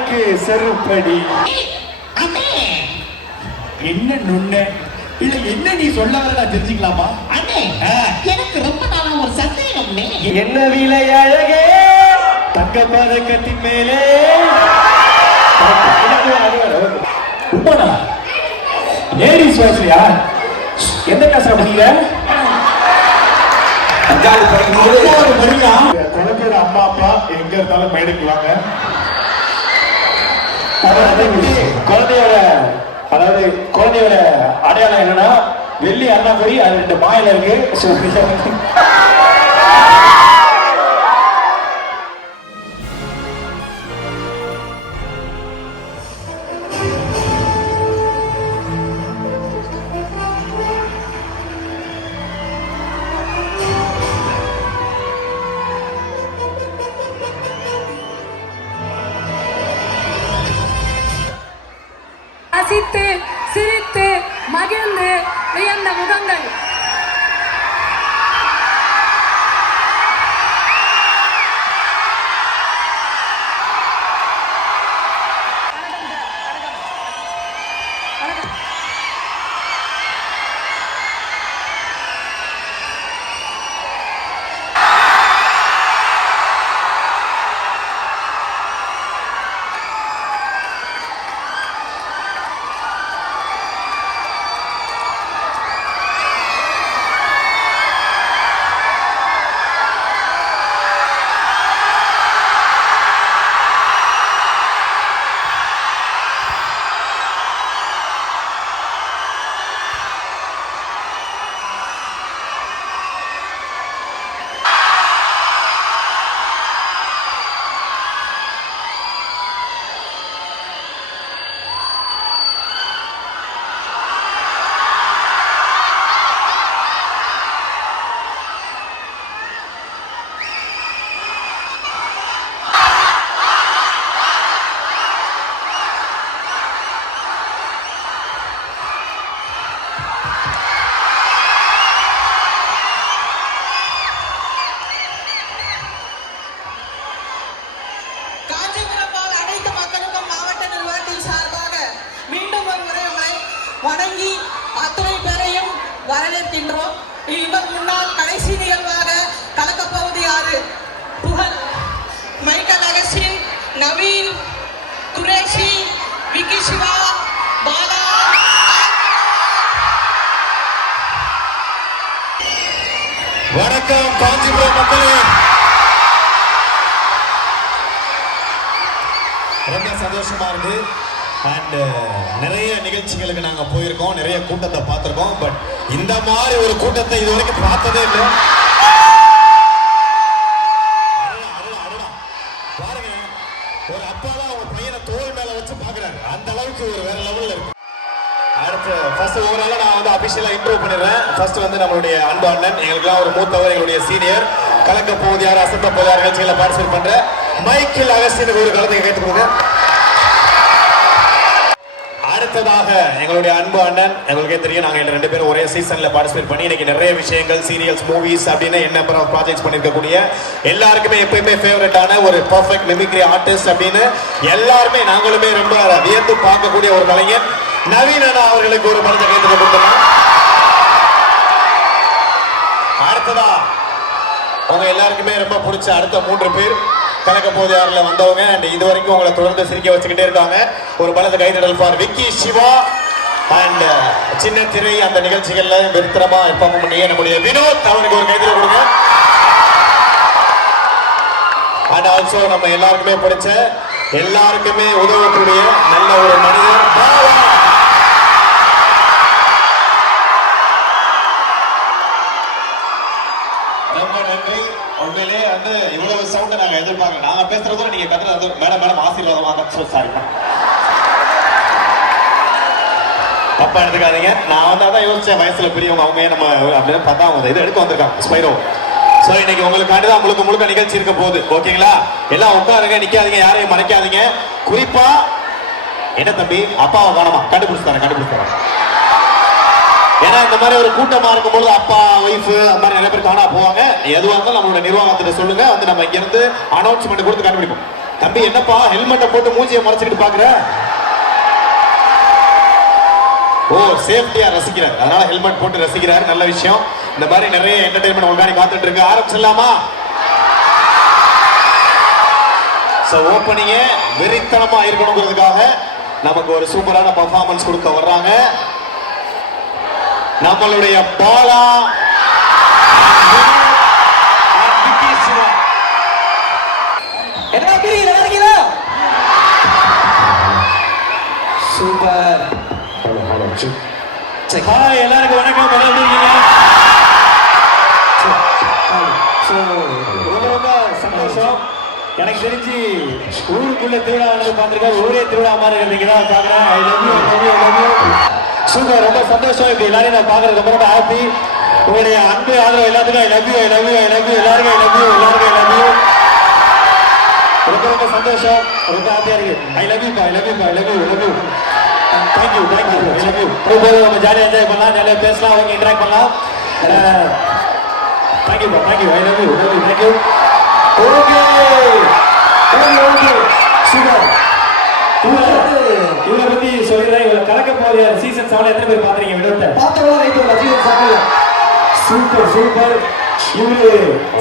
உனக்கு செருப்படி. என்ன நுண்ண இல்ல என்ன நீ சொல்ல வர நான் தெரிஞ்சுக்கலாமா? அண்ணே எனக்கு ரொம்ப நாளா ஒரு சந்தேகம். என்ன விலை அழகே தங்க பதக்கத்தின் மேலே உப்பனா லேடிஸ் வாசியா எந்த கிளாஸ் படிக்கிற? குழந்தையோட அம்மா அப்பா எங்க இருந்தாலும் மேடைக்குவாங்க. குழந்தையோட அதாவது குழந்தையோட அடையாளம் என்னன்னா வெள்ளி அண்ணாக்குடி, அது 2 மாயில இருக்கு. ரசித்து சிரித்து மகிழ்ந்து வியந்த முகங்கள். வணங்கி அத்துணை பேரையும் வரவேற்கின்றோம். இவர் முன்னால் கடைசி நிகழ்வாக கலக்கப்பகுதி 6 புகழ் மைக்கேல் அகஸ்டின், நவீன், குரேஷி, விக்கி சிவா, பாலா. வணக்கம் காஞ்சிபுரம் மக்களே, ரொம்ப சந்தோஷமா இருக்கு. அண்ட் நிறைய நிகழ்ச்சிகளுக்கு நாங்க போயிருக்கோம், நிறைய கூட்டத்தை பார்த்திருக்கோம். பட் இந்த மாதிரி ஒரு கூட்டத்தை இது வரைக்கும் பார்த்ததே இல்லை. பாருங்க, ஒரு அப்பா தான் அவங்க பையனை தோல் மேல வச்சு பாக்குறாரு, அந்த அளவுக்கு ஒரு வேற லெவல்ல இருக்கு. அடுத்து ஃபர்ஸ்ட் ஓவரால நான் வந்து அபிஷியலா இன்ட்ரோ பண்ணிடுறேன். ஃபர்ஸ்ட் வந்து நம்மளுடைய அன்பு அண்ணன், எங்களுக்குலாம் ஒரு மூத்தவர், எங்களுடைய சீனியர், கலக்க போகுது யார் அசத்த போகுது யார் நிகழ்ச்சிகளை பார்ட்டிசிபேட் பண்ற மைக்கேல் அகஸ்டினுக்கு ஒரு கலந்தை கேட்டுக்கோங்க. அடுத்ததாக எங்களுடைய அன்பு அண்ணன், எங்களுக்கே தெரியும் நாங்க 2 பேரும் ஒரே சீசன்ல பார்ட்டிசிபேட் பண்ணி இன்னைக்கு நிறைய விஷயங்கள், சீரியல்ஸ், மூவிஸ் அப்படின்னு என்ன ப்ராஜெக்ட்ஸ் பண்ணிருக்கக்கூடிய எல்லாருக்குமே எப்பயுமே ஃபேவரட்டான ஒரு பர்ஃபெக்ட் மிமிக்ரி ஆர்டிஸ்ட் அப்படின்னு எல்லாருமே நாங்களுமே ரொம்ப வியந்து பார்க்கக்கூடிய ஒரு கலைஞர் நவீன் அண்ணா அவர்களுக்கு ஒரு பலத்தை கேட்டு கொடுத்தோம். அடுத்ததா உங்க எல்லாருக்குமே ரொம்ப பிடிச்ச அடுத்த 3 பேர் கலக்க போது யாரில் வந்தவங்க அண்ட் இது வரைக்கும் உங்களை தொடர்ந்து சிரிக்க வச்சுக்கிட்டே இருக்காங்க. ஒரு பலத்தை கைதடல் ஃபார் விக்கி சிவா அண்ட் சின்ன திரை அந்த நிகழ்ச்சிகள்ல விருத்தரமா எப்ப முன்னே நம்முடைய வினோத் அவருக்கு ஒரு கைதடல் கொடுங்க. அண்ட் ஆல்சோ நம்ம எல்லாருக்குமே பிடிச்ச எல்லாருக்குமே உதவக்கூடிய நல்ல ஒரு மனிதர் பாலா. ரொம்ப நன்றி. உண்மையிலே வந்து இவ்வளவு சவுண்ட் நாங்க எதிர்பார்க்கல. நாங்க பேசுறதோட நீங்க கத்துறது மேடம் மேடம் ஆசீர்வாதமாக. சாரி, தப்பா எடுத்துக்காதீங்க. நான் வந்து அதான் யோசிச்சேன், வயசுல பெரியவங்க அவங்க நம்ம அப்படின்னு பார்த்தா அவங்க இது எடுக்க வந்திருக்காங்க ஸ்பைரோ. சோ இன்னைக்கு உங்களுக்கு தான் முழுக்க முழுக்க நிகழ்ச்சி இருக்க போகுது. ஓகேங்களா? எல்லாம் உட்காருங்க, நிக்காதீங்க, யாரையும் மறைக்காதீங்க. குறிப்பா என்ன தம்பி அப்பாவை காணமா கண்டுபிடிச்சு ஏன்னா இந்த மாதிரி ஒரு கூட்டமா இருக்கும்போது அப்பா ஒய்ஃப் அந்த மாதிரி நிறைய பேர் காணா போவாங்க. எதுவாக இருந்தாலும் நம்மளோட நிர்வாகத்திட்ட சொல்லுங்க, வந்து நம்ம இங்க இருந்து அனௌன்ஸ்மெண்ட் கொடுத்து கண்டுபிடிப்போம். தம்பி என்னப்பா ஹெல்மெட்டை போட்டு மூஞ்சியை மறைச்சிக்கிட்டு பாக்குற? ஓ சேஃப்டியா ரசிக்கிறார், அதனால ஹெல்மெட் போட்டு ரசிக்கிறார். நல்ல விஷயம். இந்த மாதிரி நிறைய என்டர்டைன்மெண்ட் உங்களுக்காக காத்துட்டு இருக்கு. ஆரம்பிச்சிடலாமா? ஓப்பனிங்க வெறித்தனமா இருக்கணுங்கிறதுக்காக நமக்கு ஒரு சூப்பரான பர்ஃபார்மன்ஸ் கொடுக்க வர்றாங்க நம்மளுடைய பாலா சூப்பர். ஹாய் எல்லாருக்கும் வணக்கம். ரொம்ப சந்தோஷம். எனக்கு தெரிஞ்சு ஊருக்குள்ள திருவிழா பார்த்துருக்காரு, ஊரே திருவிழா மாதிரி இருந்தீங்கன்னா பாக்குறேன். I love you, love you, love you. Super, ரொம்ப சந்தோஷம். இப்படி எல்லாரையும் நான் பாக்குறது ரொம்ப ரொம்ப ஹாப்பி. உங்களுடைய அன்பு ஆதரவு எல்லாத்துக்கும் I love you, I love you, I love you. எல்லாருக்கும் ஐ லவ் யூ, எல்லாருக்கும் ஐ லவ் யூ. ரொம்ப ரொம்ப சந்தோஷம், ரொம்ப ஹாப்பியா இருக்கு. I love you, I love you, I love you, love you. Thank you, thank you, I love you. நம்ம ஜாலியாக என்ஜாய் பண்ணலாம், ஜாலியாக பேசலாம், அவங்க இன்டராக்ட் பண்ணலாம். Thank you, thank you, I love you, love you, thank you. Okay okay super. இவரை பத்தி சொல்லிடுறேன். இவரை கலக்க போற சீசன் 7 எத்தனை பேர் பாக்குறீங்க? விடத்தை பார்த்தவங்க ரைட் சீசன் 7. Super super. இவரு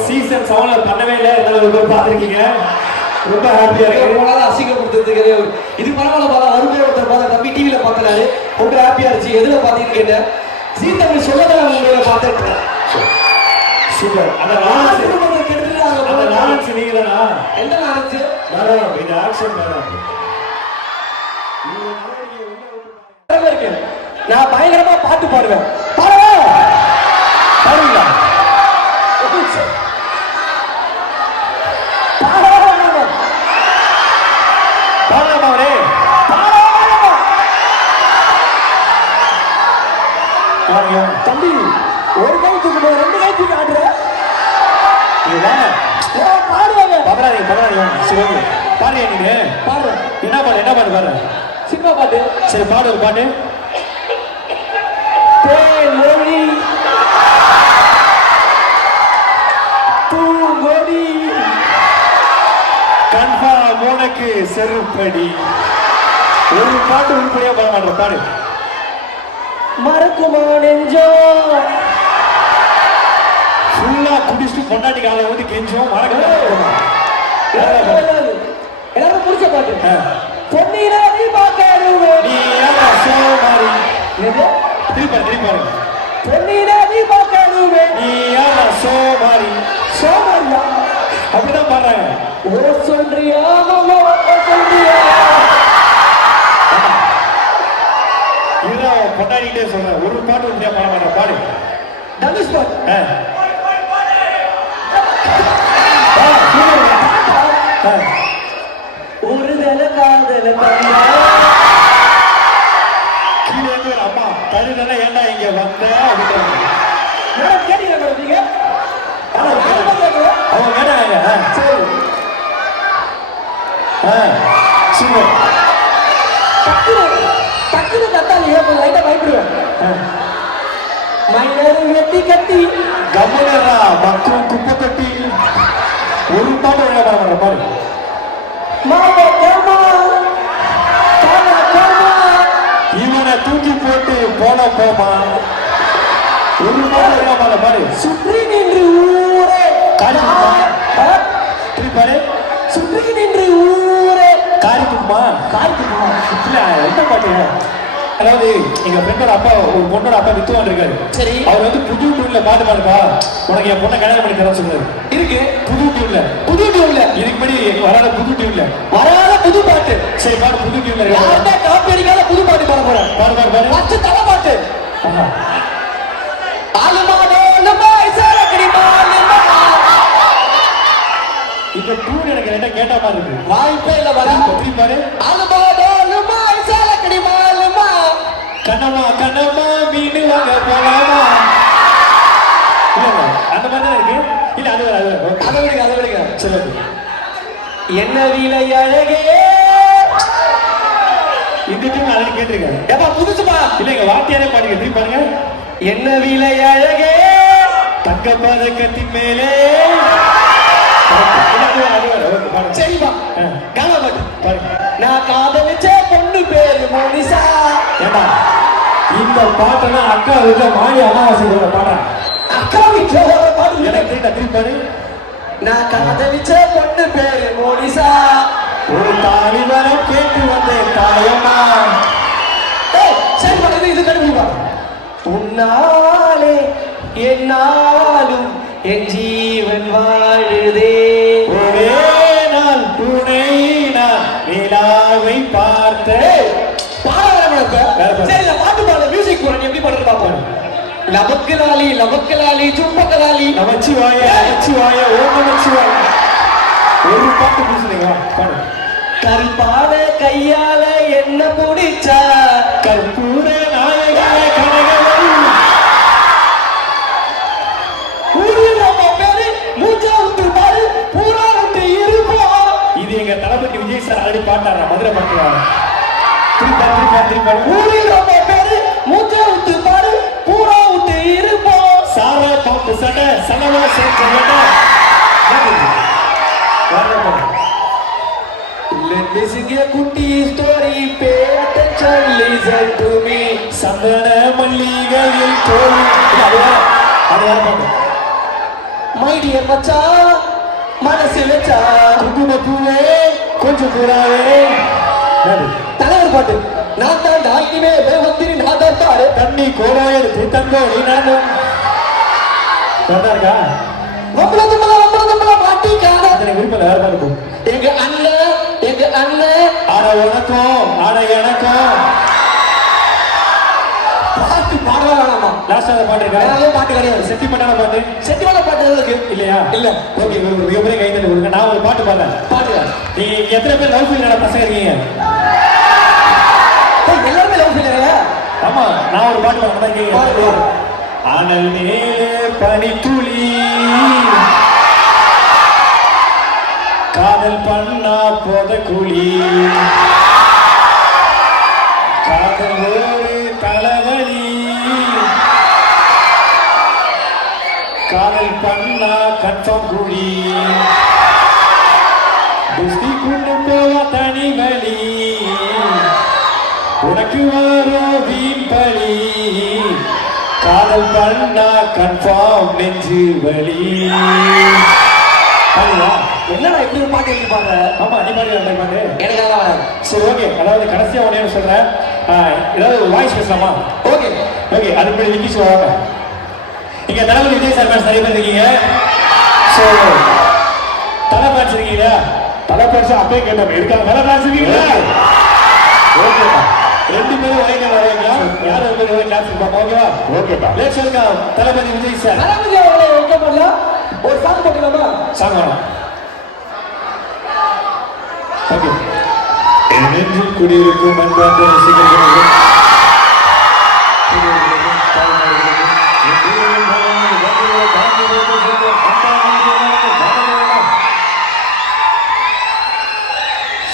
சீசன் 7 பண்ணவே இல்லை, எத்தனை பேர் பாத்துருக்கீங்க? ரொம்ப ஹாப்பியா இருக்கு. போனாலும் அசிங்கப்படுத்துறதுக்கு இது பரவாயில்ல. பார்த்தா வறுமையை ஒருத்தர் பார்த்தா தம்பி டிவியில பார்க்கறாரு, ரொம்ப ஹாப்பியா இருந்துச்சு. எதுல பாத்தீங்கன்னு கேட்டேன். சீதா சொல்லதான் உங்களை பார்த்துட்டு சூப்பர். அந்த லான்ஸ் நீங்க தானா? என்ன லான்ஸ்? இந்த ஆக்ஷன் நான் பயங்கரமா பாட்டு பாடுவேன். பாடுவீங்களா? பாடலாமாவரே? தம்பி ஒரு கை தூக்கு, 2 கை தூக்கி ஆடுற. பாடுவாங்க. பகராதி பகராதி சிவங்க பாடுறியா நீங்க? பாடு. என்ன பாடு? என்ன பாடு பாடு? சினிமா பாட்டு. சரி பாடு, ஒரு பாட்டு. தேன்மொழி பூங்கொடி கன்ஃபார்ம் உனக்கு செருப்படி. ஒரு பாட்டு உருப்படியா பாட மாட்டேன், பாடு. மறக்குமா நெஞ்சோ ஃபுல்லா குடிச்சிட்டு பொண்டாட்டி காலை ஊத்தி கெஞ்சோம். எல்லாரும் புடிச்ச பாட்டு. பொன்னிரா நீ பாக்கணுமே நீ ஏன்டா சோமாரி? எது திருப்பி பாரு. பொன்னிரா நீ பாக்கணுமே நீ ஏன்டா சோமாரி? சோமரியா அப்படிதான் பாடுறாங்க. ஒரு சொல்றியா மாமா சொல்றியா? இதுதான் பொண்டாட்டிகிட்டே சொல்றேன். ஒரு பாட்டு உருப்படியா பாட மாட்டேன், பாடு. தனுஷ் பாட்டு. ஒரு தல காதல பண்ணா கீழே இருந்து ஒரு அம்மா தருதல ஏன்டா இங்க வந்த அப்படின்றாங்க. கேட்டீங்க அவங்க கேட்டாங்க. சரி சூப்பர். டக்குனு தட்டாளி லைட்டா பயப்படுவேன். மயிலரு வெட்டி கட்டி கம்முனரா மக்களும் குப்பை தட்டி. ஒரு பாட்டு என்ன பாடுற பாரு. மாமா கர்மா காமா கர்மா இவனை தூக்கி போட்டு போன போமா. ஒரு பாட்டு என்ன பாடுற பாரு. சுற்றி நின்று ஊரே திருப்பி பாரு. சுற்றி நின்று ஊரே காரிக்குமா காய்க்குமா. இல்ல என்ன பாட்டு? அதாவது எங்க ஃப்ரெண்டோட அப்பா, ஒரு பொண்ணோட அப்பா வித்துவான் இருக்காரு. சரி. அவர் வந்து புது டியூன்ல பாட்டு பாடுப்பா, உனக்கு என் பொண்ணை கல்யாணம் பண்ணி தர சொன்னாரு. இருக்கு புது டியூன்ல. புது டியூன்ல இதுக்கு முன்னாடி வராத புது டியூன்ல. வராத புது பாட்டு. சரி பாடு, புது டியூன்ல. யார்கிட்ட காப்பி அடிக்காத புது பாட்டு பாட போறேன். பாடு பாடு பாடு. ஃபர்ஸ்ட் தலை பாட்டு. ஆஹா. ஆலுமாடோ லமா இசரக்கடி மாலுமா. இந்த டியூன் எனக்கு என்ன கேட்ட மாதிரி இருக்கு. வாய்ப்பே இல்ல பாரு. திருப்பி பாடு. ஆலுமாடோ லமா இசரக்கடி மாலுமா. கண்ணம்மா கண்ணம்மா மீன் வாங்க போலாமா. இல்ல அந்த மாதிரி தான் இருக்கு. இல்ல அது வேற, அது வேற. அதை விடுங்க. சரி. என்ன விலை அழகே. இந்த டியூன் ஆல்ரெடி கேட்டிருக்கேன். ஏப்பா புதுசுப்பா. இல்லைங்க வாத்தியாரே பாடுங்க, திருப்பி பாருங்க. என்ன விலை அழகே தங்க பதக்கத்தின் மேலே. சரிப்பா. நான் காதலிச்ச பொண்ணு பேரு மோனிசா. ஏண்டா இந்த பாட்டெல்லாம் அக்கா வீட்டுல மாடி அமாவாசை பாடுறேன். அக்கா வீட்டுல ஒரு பாட்டு எனக்கு திருப்பி பாடு. நான் காதலிச்ச பொண்ணு பேரு மோனிசா. ஒரு தாலி வரம் கேட்டு வந்தேன் தாயம்மா. சரி பாடு, இது கண்டுபிடிப்பா. உன்னாலே என்னாலும் என் ஜீவன் வாழுதே. ஒரே நாள் துணை நான் நிலாவை பார்த்தேன். சரி பாட்டு பாடு, மியூசிக் போற, நீ எப்படி பாடுறது பாப்போம். லபக்கலாலி லபக்கலாலி சும்பக்கலாலி நமச்சிவாய நமச்சிவாய ஓம் நமச்சிவாய. ஒரு பாட்டு பேசுறீங்க பாடு. கருப்பான கையால என்ன பிடிச்சா கற்பூர நாயகனே கனகவதி. ஊரில் நம்ம பேரு மூச்சா விட்டு பாரு, பூரா விட்டு இருப்போம். இது எங்க தளபதி விஜய் சார் ஆல்ரெடி பாட்டாரா மதுரை பாட்டுறாங்க. திருப்பி ஊரில் நம்ம பேரு மூச்சா விட்டு பாரு, பூரா விட்டு இருப்போம். சாரா பாம்பு சட்டை சனவா சேர்ந்த Let me sing a குட்டி story, pay attention, listen to me. சந்தன மல்லிகையில் தோழி. அது யார் பாட்டு? My dear மச்சான், மனசு வச்சா குங்கும பூவே கொஞ்சம் கூறாவே. தலைவர் பாட்டு. நான் தாண்டா இனிமே வந்திரி நான் தான் தாரு. தண்ணி கோடா எடுத்து தங்கோடி நானும். நல்லா இருக்கா? வம்பள மாட்டிக்காத. அதனை விருப்பம் யார் தான் இருக்கும்? எங்க அண்ணன் ஆட உனக்கும் ஆட எனக்கும். பாட்டு பாடவே வேணாமா? லாஸ்ட் அந்த பாட்டு இருக்கா? வேற பாட்டு கிடையாது. செட்டிப்பட்டான பாட்டு செட்டிவான பாட்டு இருக்கு இல்லையா? இல்ல. ஓகே, ஒரு மிகப்பெரிய கைத்தறி கொடுங்க. நான் ஒரு பாட்டு பாடுறேன். பாட்டு. நீங்க எத்தனை பேர் லவ் ஃபீல் பசங்க இருக்கீங்க? எல்லாருமே லவ் ஃபீல். ஆமா, நான் ஒரு பாட்டு பாடுறேன் கேக்குறீங்க. பாடு. அனல் மேலே பனித்துளி காதல் பண்ணா போத குழி காதல் ஒரு தலைவலி காதல் பண்ணா கட்டம் குழி குஸ்தி கொண்டு போவா தனி வலி உனக்கு வரும் வீண் பலி காதல் பண்ணா கன்ஃபார்ம் நெஞ்சு வலி. என்னடா இப்படி ஒரு பாட்டு எழுதி பாடுற? ஆமா, நீ பாடு அந்த பாட்டு. எனக்கு அதான் வராது. சரி, ஓகே. அதாவது கடைசியா ஒண்ணே சொல்றேன். ஏதாவது ஒரு வாய்ஸ் பேசலாமா? ஓகே ஓகே, அது போய் விக்கி சொல்லுவாங்க. நீங்க தளபதி விஜய் சார் மேட்ச் நிறைய பேர் இருக்கீங்க. ஸோ தலை மேட்ச் இருக்கீங்களா? தலை மேட்ச் அப்பயே கேட்டாங்க இருக்காங்க. தலை மேட்ச் இருக்கீங்களா? ஓகேப்பா, ரெண்டு பேரும் ஒரே நேரம் வரீங்களா? யார் ரெண்டு பேரும் ஒரே கிளாஸ் இருப்பாங்க? ஓகேவா? ஓகேப்பா. Let's welcome Thalapathy Vijay sir. Thalapathy அவர்களை வெல்கம் பண்ணலாம். ஒரு சாங் போட்டுக்கலாமா? சாங் வேணாம். ஓகே. என் நெஞ்சில் குடியிருக்கும் அன்பார்ந்த ரசிகர்களுக்கும்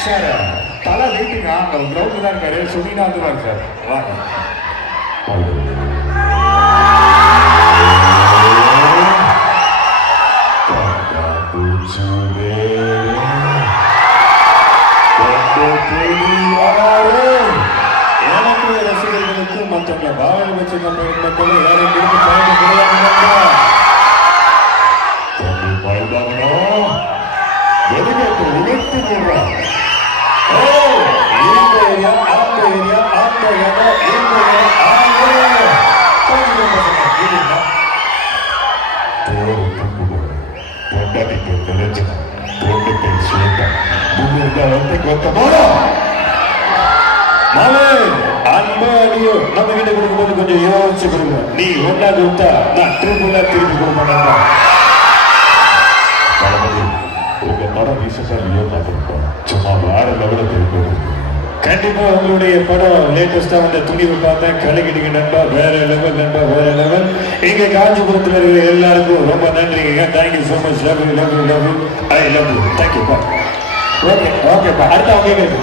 சார், தலை வீட்டுங்க அங்க கிரவுண்ட் தான் இருக்காரு. சொன்னீங்கன்னா வந்துருவாரு சார். வாங்க. எனக்கு ரசிகர்களுக்கு மற்றவங்க பாவனை வச்சிருந்த மக்கள் யாரும் திரும்ப பயணம் கிடையாது. எதுக்கு உழைத்து போடுறான்? இந்த ஏரியா அந்த ஏரியா அந்த இடம் இந்த பொண்டாட்டிக்கு பிரச்சனை, பொண்ணுக்கு சுத்தம், முன்னூறு வந்து கொத்த போறோம். மாமே அன்படியோ நம்ம கிட்ட கொடுக்கும்போது கொஞ்சம் யோசிச்சு கொடுங்க. நீ ஒன்னாவது விட்டா நான் திருப்பூர்ல திருப்பி கொடுக்க மாட்டேன். உங்க படம் ரீசெண்டாக பார்த்துருக்கோம். சும்மா வேற லெவலில் தெரியும். கண்டிப்பா உங்களுடைய படம் லேட்டஸ்டா வந்த துணிவு பார்த்தேன். கலக்கிட்டீங்க நண்பா, வேற லெவல் நண்பா, வேற லெவல். எங்க காஞ்சிபுரத்தில் இருக்கிற எல்லாருக்கும் ரொம்ப நன்றிங்க. Thank you so much. Love you love you love you. I love you. Thank you பா. ஓகே ஓகேப்பா. அடுத்து அவங்க கேட்குறது.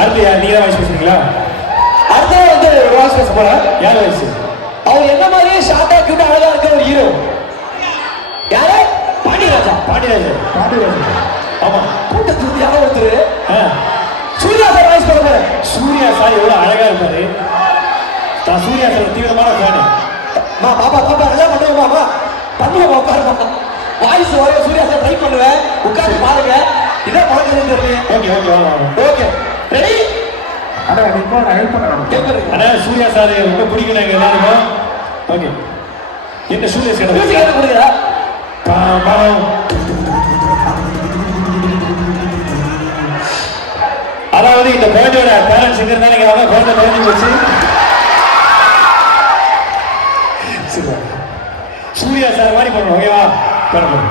அடுத்து யார்? நீங்க வாய்ஸ் பேசுறீங்களா? அடுத்த வந்து வாய்ஸ் பேச போறேன். யார் வாய்ஸ்? அவர் என்ன மாதிரியே ஷார்ட்டா கியூட்டா அழகா இருக்க ஒரு ஹீரோ. யாரு? பாண்டியராஜா. பாண்டியராஜன். பாண்டியராஜன். ஆமா. கூட்டத்துக்கு யாரோ ஒருத்தர் சூர்யா சார் எவ்வளவு அழகா இருப்பாரு. நான் சூர்யா சார் தீவிரமான ஃபேனு. பாப்பா நல்லா பண்ணுவோமா பண்ணுவோமா உட்காருமா வாய்ஸ் வர சூர்யா சார் ட்ரை பண்ணுவேன் உட்கார்ந்து பாருங்க இதான் பழக்கம் தெரியும். ஓகே ஓகே வாங்க. ஓகே ரெடி அண்ணா இப்போ நான் ஹெல்ப் பண்ணணும். கேட்பறீங்க அண்ணா சூர்யா சார் ரொம்ப பிடிக்கும் எங்க எல்லாருக்கும். ஓகே என்ன சூர்யா சார் மியூசிக் எது கொடுக்குறா அதாவது இந்த குழந்தையோட பேரண்ட்ஸ் எங்க இருந்தாலும் இங்க வாங்க. குழந்தை குழந்தை வச்சு சூர்யா சார் மாதிரி பண்ணுவோம். ஓகேவா பண்ணுவோம்.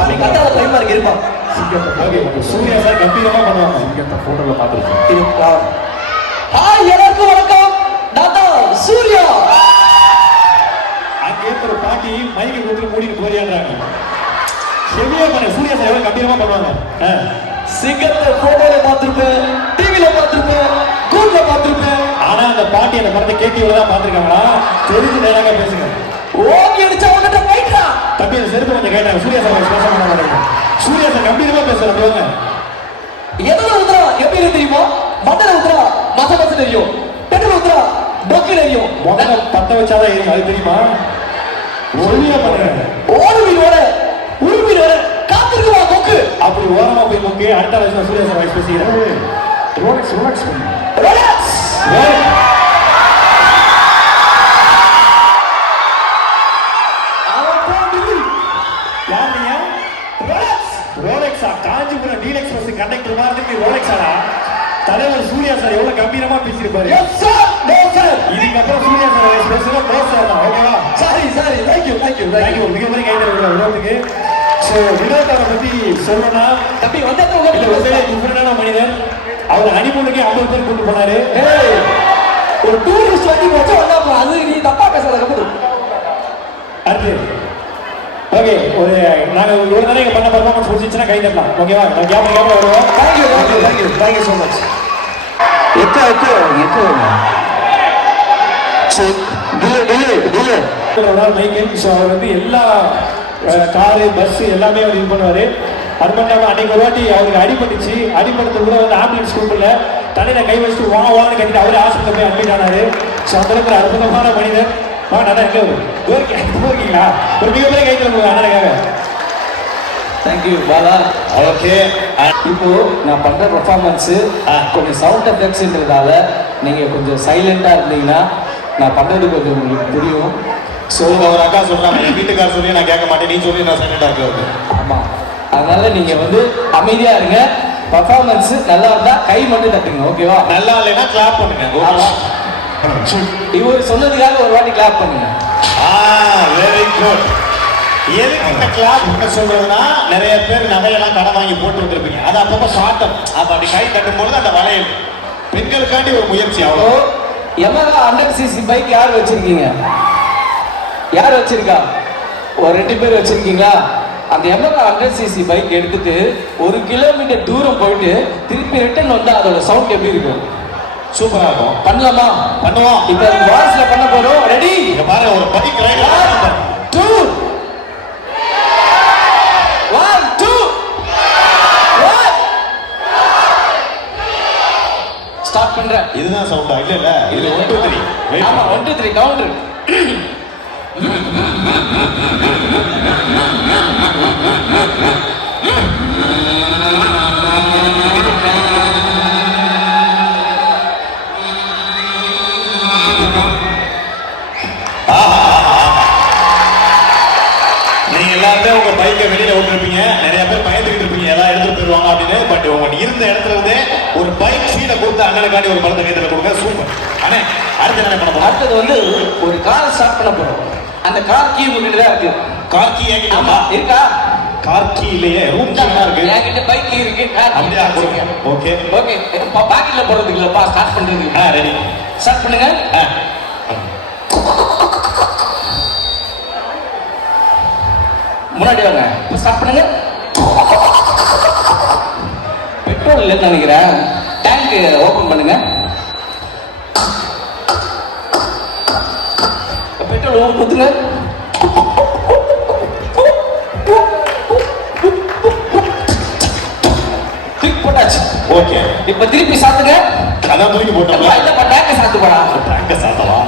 அப்படி கட்டாத டைமா இருக்கு இருப்பான் ஓகே சூர்யா சார் கம்பீரமா பண்ணுவாங்க. சிங்கத்தை போட்டோல பார்த்துருக்கேன். ஹாய் எல்லாருக்கும் வணக்கம் நான் தான் சூர்யா. அங்கே ஒரு பாட்டி மைக்கு கொடுத்து மூடிட்டு போறியான்றாங்க. ஹெவியா பண்ண சூர்யா சார் எவ்வளவு கம்பீரமா பண்ணுவாங்க. சிங்கத்தை போட்டோல பார்த்திருப்பேன், டிவில பார்த்திருப்பேன், கூட்ல பார்த்திருப்பேன். ஆனா அந்த பாட்டி அந்த படத்தை கேட்டிவில தான் பார்த்திருக்காங்களா? தெரிஞ்சு நேராக பேசுங்க. ஓகே அடிச்சா உன்கிட்ட போயிட்டா தம்பி செருப்பு கொஞ்சம் கேட்டாங்க. சூர்யா சார் பேச மாட்டாங்க. சூர்யா சார் கம்பீரமா பேசுறாங்க. எதுல ஊத்துறா எப்படி இருக்கு தெரியுமா? மட்டல ஊத்துறா மச தெரியும், பெட்ரோல் ஊத்துறா பொக்கு தெரியும். முதல்ல பத்த வச்சாதான் எரியும். அது தெரியுமா? ஒளியா பண்றேன். ஓடுவீனோட உருவினோட காத்திருக்குவா பொக்கு. அப்படி ஓரமா போய் முக்கே அடுத்த வருஷம் சூர்யா சார் வாய்ஸ் பேசுகிறேன். ரோலக்ஸ் ரிலாக்ஸ் யார் நீங்க? ரோலெக்ஸா? காஞ்சிபுரம் டீல் எக்ஸ்பிரஸ் கண்டக்டர் மாதிரி ரோலெக்ஸாடா? தலைவர் சூர்யா சார் எவ்வளவு கம்பீரமா பேசியிருப்பாரு. எஸ் சார் நோ சார் இதுக்கப்புறம் சூர்யா சார் பேசுறது நோ சார் தான். ஓகேவா? Sorry thank you thank you. மிகப்பெரிய கைது வினோத்துக்கு. ஸோ வினோத் அவரை பத்தி சொல்லணும்னா தம்பி வந்தா இந்த ஒரு டிஃபரெண்டான மனிதர். அவர் ஹனிமூனுக்கே 50 பேர் கூட்டு போனாரு. ஒரு டூரிஸ்ட் வண்டி வச்சு வந்தா அது நீ தப்பா பேசாத கம்பு. அடுத்து ஓகே ஒரு நாங்க ஒரு தடவை இங்க பண்ண பர்ஃபார்மன்ஸ் முடிஞ்சிச்சுன்னா கை தட்டலாம். ஓகேவா? நான் கேமரா வருவோம். Thank you so much. ஒரு நாள் மைக்கேல் ஸோ அவர் வந்து எல்லா காரு பஸ் எல்லாமே அவர் இது பண்ணுவாரு. அது மட்டும் இல்லாமல் அன்னைக்கு ஒரு வாட்டி அவருக்கு அடிபட்டுச்சு. அடிபடுறது கூட வந்து ஆம்புலன்ஸ் கூப்பிடல, தலையில கை வச்சுட்டு வான்னு கட்டிட்டு அவரே ஹாஸ்பிட்டல் போய் அட்மிட் ஆனாரு. ஸோ அந்த அளவுக்கு அற்புதமான மனிதர். நல்லா எங்க இருக்கீங்களா? ஒரு மிகப்பெரிய கை தருவாங்க அண்ணனுக்காக. Thank you Bala. ஓகே இப்போ நான் பண்ற பெர்ஃபார்மன்ஸ் கொஞ்சம் சவுண்ட் எஃபெக்ட்ஸ்ன்றதால நீங்க கொஞ்சம் சைலண்டா இருந்தீங்கன்னா நான் பண்றது கொஞ்சம் உங்களுக்கு புரியும். ஸோ ஒரு அக்கா சொல்றாங்க, என் வீட்டுக்கார சொல்லி நான் கேட்க மாட்டேன், நீ சொல்லி நான் சைலண்டா இருக்கிறது. ஆமா அதனால நீங்க வந்து அமைதியா இருங்க. பெர்ஃபார்மன்ஸ் நல்லா இருந்தா கை மட்டும் தட்டுங்க. ஓகேவா? நல்லா இல்லைன்னா கிளாப் பண்ணுங்க. ஆமா. இவர் சொன்னதுக்காக ஒரு வாட்டி கிளாப் பண்ணுங்க. Very good. எதுக்கு இந்த கிளாப் பண்ண சொல்றதுன்னா, நிறைய பேர் நகையெல்லாம் கடன் வாங்கி போட்டு வந்திருப்பீங்க. அது அப்பப்போ ஷார்ட்டம். அப்ப அப்படி கை தட்டும்போது அந்த வளையல் பெண்களுக்காண்டி ஒரு முயற்சி. அவ்வளோ. Yamaha 100cc பைக் யார் வச்சிருக்கீங்க? யார் வச்சிருக்கா? ஒரு 2 பேர் வச்சிருக்கீங்களா? அந்த Yamaha 100cc பைக் எடுத்துட்டு 1 கிலோமீட்டர் தூரம் போயிட்டு திருப்பி ரிட்டர்ன் வந்தா அதோட சவுண்ட் எப்படி இருக்கும்? சூப்பரா இருக்கும். பண்ணலாமா? பண்ணுவோம். இப்ப வாய்ஸ்ல பண்ண போறோம். ரெடி? இங்க பாரு, ஒரு பைக் ரைடு. 2 1 2 1 ஸ்டார்ட் பண்றேன். இதுதான் சவுண்டா? இல்ல இல்ல, இது 1 2 3. ஆமா 1 2 3 கவுண்டர். நீங்க எல்லாருமே உங்க பைக்கை வெளியில விட்டுருப்பீங்க. நிறைய பேர் பயந்துகிட்டு இருப்பீங்க எல்லாம் எடுத்துட்டு போயிருவாங்க அப்படின்னு. பட் உங்க இருந்த இடத்துல இருந்தே ஒரு பைக் ஃபீலை கொடுத்து அண்ணனுக்காண்டி ஒரு படத்தை கைத்துல கொடுங்க. சூப்பர் அண்ணே. அடுத்து என்ன பண்ண போறோம்? அடுத்தது வந்து ஒரு கார் ஸ்டார்ட் பண்ண போறோம். அந்த கார் கீ உங்ககிட்ட தான் இருக்கு. கார் கீ என்கிட்ட ஆமா இருக்கா? கார் கீ இல்லையே, ரூம் கீ தான் இருக்கு. என்கிட்ட பைக் கீ இருக்கு. கார் அப்படியே கொடுங்க. Okay okay. பாக்கெட்ல போறதுக்கு இல்லப்பா, ஸ்டார்ட் பண்றதுக்கு. ரெடி. ஸ்டார்ட் பண்ணுங்க. முன்னாடி வாங்க. இப்போ ஸ்டார்ட் பண்ணுங்க. பெட்ரோல் இல்லைன்னு நினைக்கிறேன். டேங்க் ஓபன் பண்ணுங்க. பெட்ரோல் ஊத்துங்க. கிளிக் போட்டாச்சு. ஓகே. இப்போ திருப்பி சாத்துங்க. அதான் தூக்கி போட்டோம்ல. இல்லப்பா டேங்க சாத்து போடா. டேங்க சாத்தவா?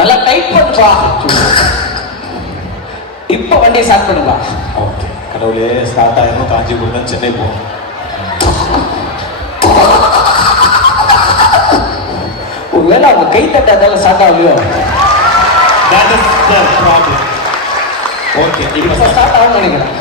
நல்லா டைட் பண்ணுப்பா. இப்ப வண்டியை ஸ்டார்ட் பண்ணுப்பா. ஓகே. கடவுளே, ஸ்டார்ட் ஆயிரும். காஞ்சிபுரம் தான் சென்னை போகும். ஒருவேளை அவங்க கை தட்டாதால ஸ்டார்ட் ஆகலையோ? That is the problem. Okay, இப்ப ஸ்டார்ட் ஆகும்னு நினைக்கிறேன்.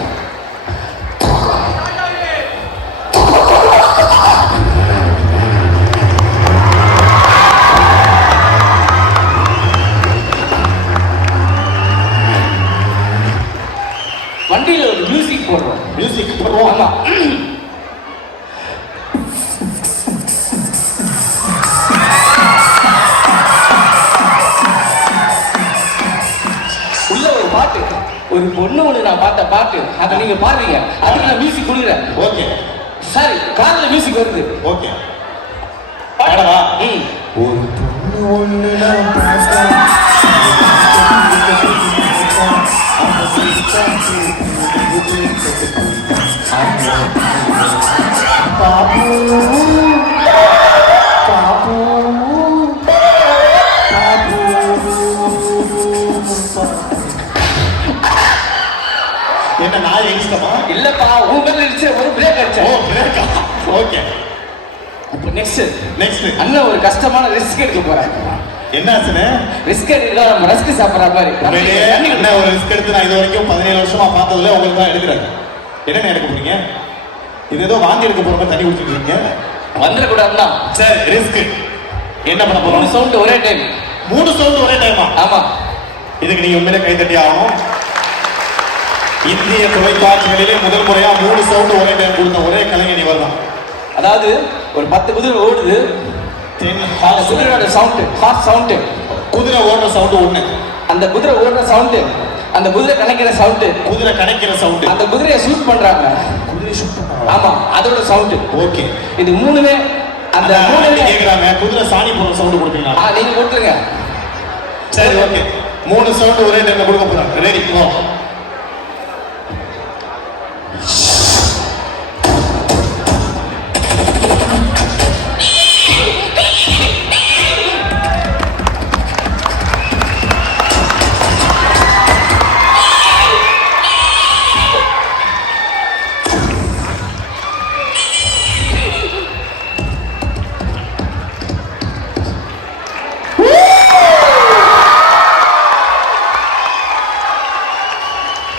வண்டியில ஒரு மியூசிக் போடுறோம். மியூசிக் போடுவோம். ஆமா. உள்ள ஒரு பாட்டு, ஒரு பொண்ணு ஒண்ணு நான் பார்த்த பாட்டு, அதை நீங்க பாடுறீங்க. அதுக்கு நான் மியூசிக் கொடுக்குறேன். ஓகே. சரி, கார்ல மியூசிக் வருது. ஓகே. பாடவா? ஒரு பொண்ணு ஒண்ணு நான் பார்த்தேன். என்ன நான் இஷ்டமா? இல்லப்பா, உன் மேல இடிச்ச ஒரு பிரேக் ஓ, அடிச்சேன். பிரேக்கா? ஓகே. இப்போ நெக்ஸ்ட் நெக்ஸ்ட் அண்ணன் ஒரு கஷ்டமான ரிஸ்க் எடுக்க போறேன். என்ன ஆச்சுன்னு? ரிஸ்க் எடுக்கலாம், நம்ம ரஸ்க் சாப்பிடுற மாதிரி. உண்மையிலேயே என்ன ஒரு ரிஸ்க் எடுத்து நான் இது வரைக்கும் 17 வருஷமா பார்த்ததுல உங்களுக்கு தான் எடுக்கிறேன். என்னென்ன எடுக்க போறீங்க? இது ஏதோ வாந்தி எடுக்க போற மாதிரி தண்ணி குடிச்சிட்டு இருக்கீங்க. வந்துடக்கூடாதுன்னா சரி, ரிஸ்க் என்ன பண்ண போறோம்? 3 சவுண்ட் ஒரே டைம். 3 சவுண்ட் ஒரே டைமா? ஆமா. இதுக்கு நீங்க உண்மையிலே கை தட்டி ஆகணும். இந்திய தொலைக்காட்சிகளிலே முதல் முறையா 3 சவுண்ட் ஒரே டைம் கொடுத்த ஒரே கலைஞர் இவர் தான். அதாவது ஒரு 10 குதிரை ஓடுது. அந்த குதிரையோட சவுண்ட், ஹார்ஸ் சவுண்ட். குதிரை ஓடுற சவுண்ட் ஒண்ணு. அந்த குதிரை ஓடுற சவுண்ட், அந்த குதிரை கணக்கிற சவுண்ட், குதிரை கணக்கிற சவுண்ட், அந்த குதிரையை ஷூட் பண்றாங்க. குதிரை ஷூட் பண்றாங்க. ஆமா, அதோட சவுண்ட். ஓகே. இது மூணுமே அந்த மூணுமே கேக்குறாங்க. குதிரை சாணி போற சவுண்ட் கொடுப்பீங்களா? நீங்க கொடுத்துருங்க. சரி, ஓகே. 3 சவுண்ட் ஒரே டைம்ல கொடுக்க போறாங்க. ரெடி, கோ.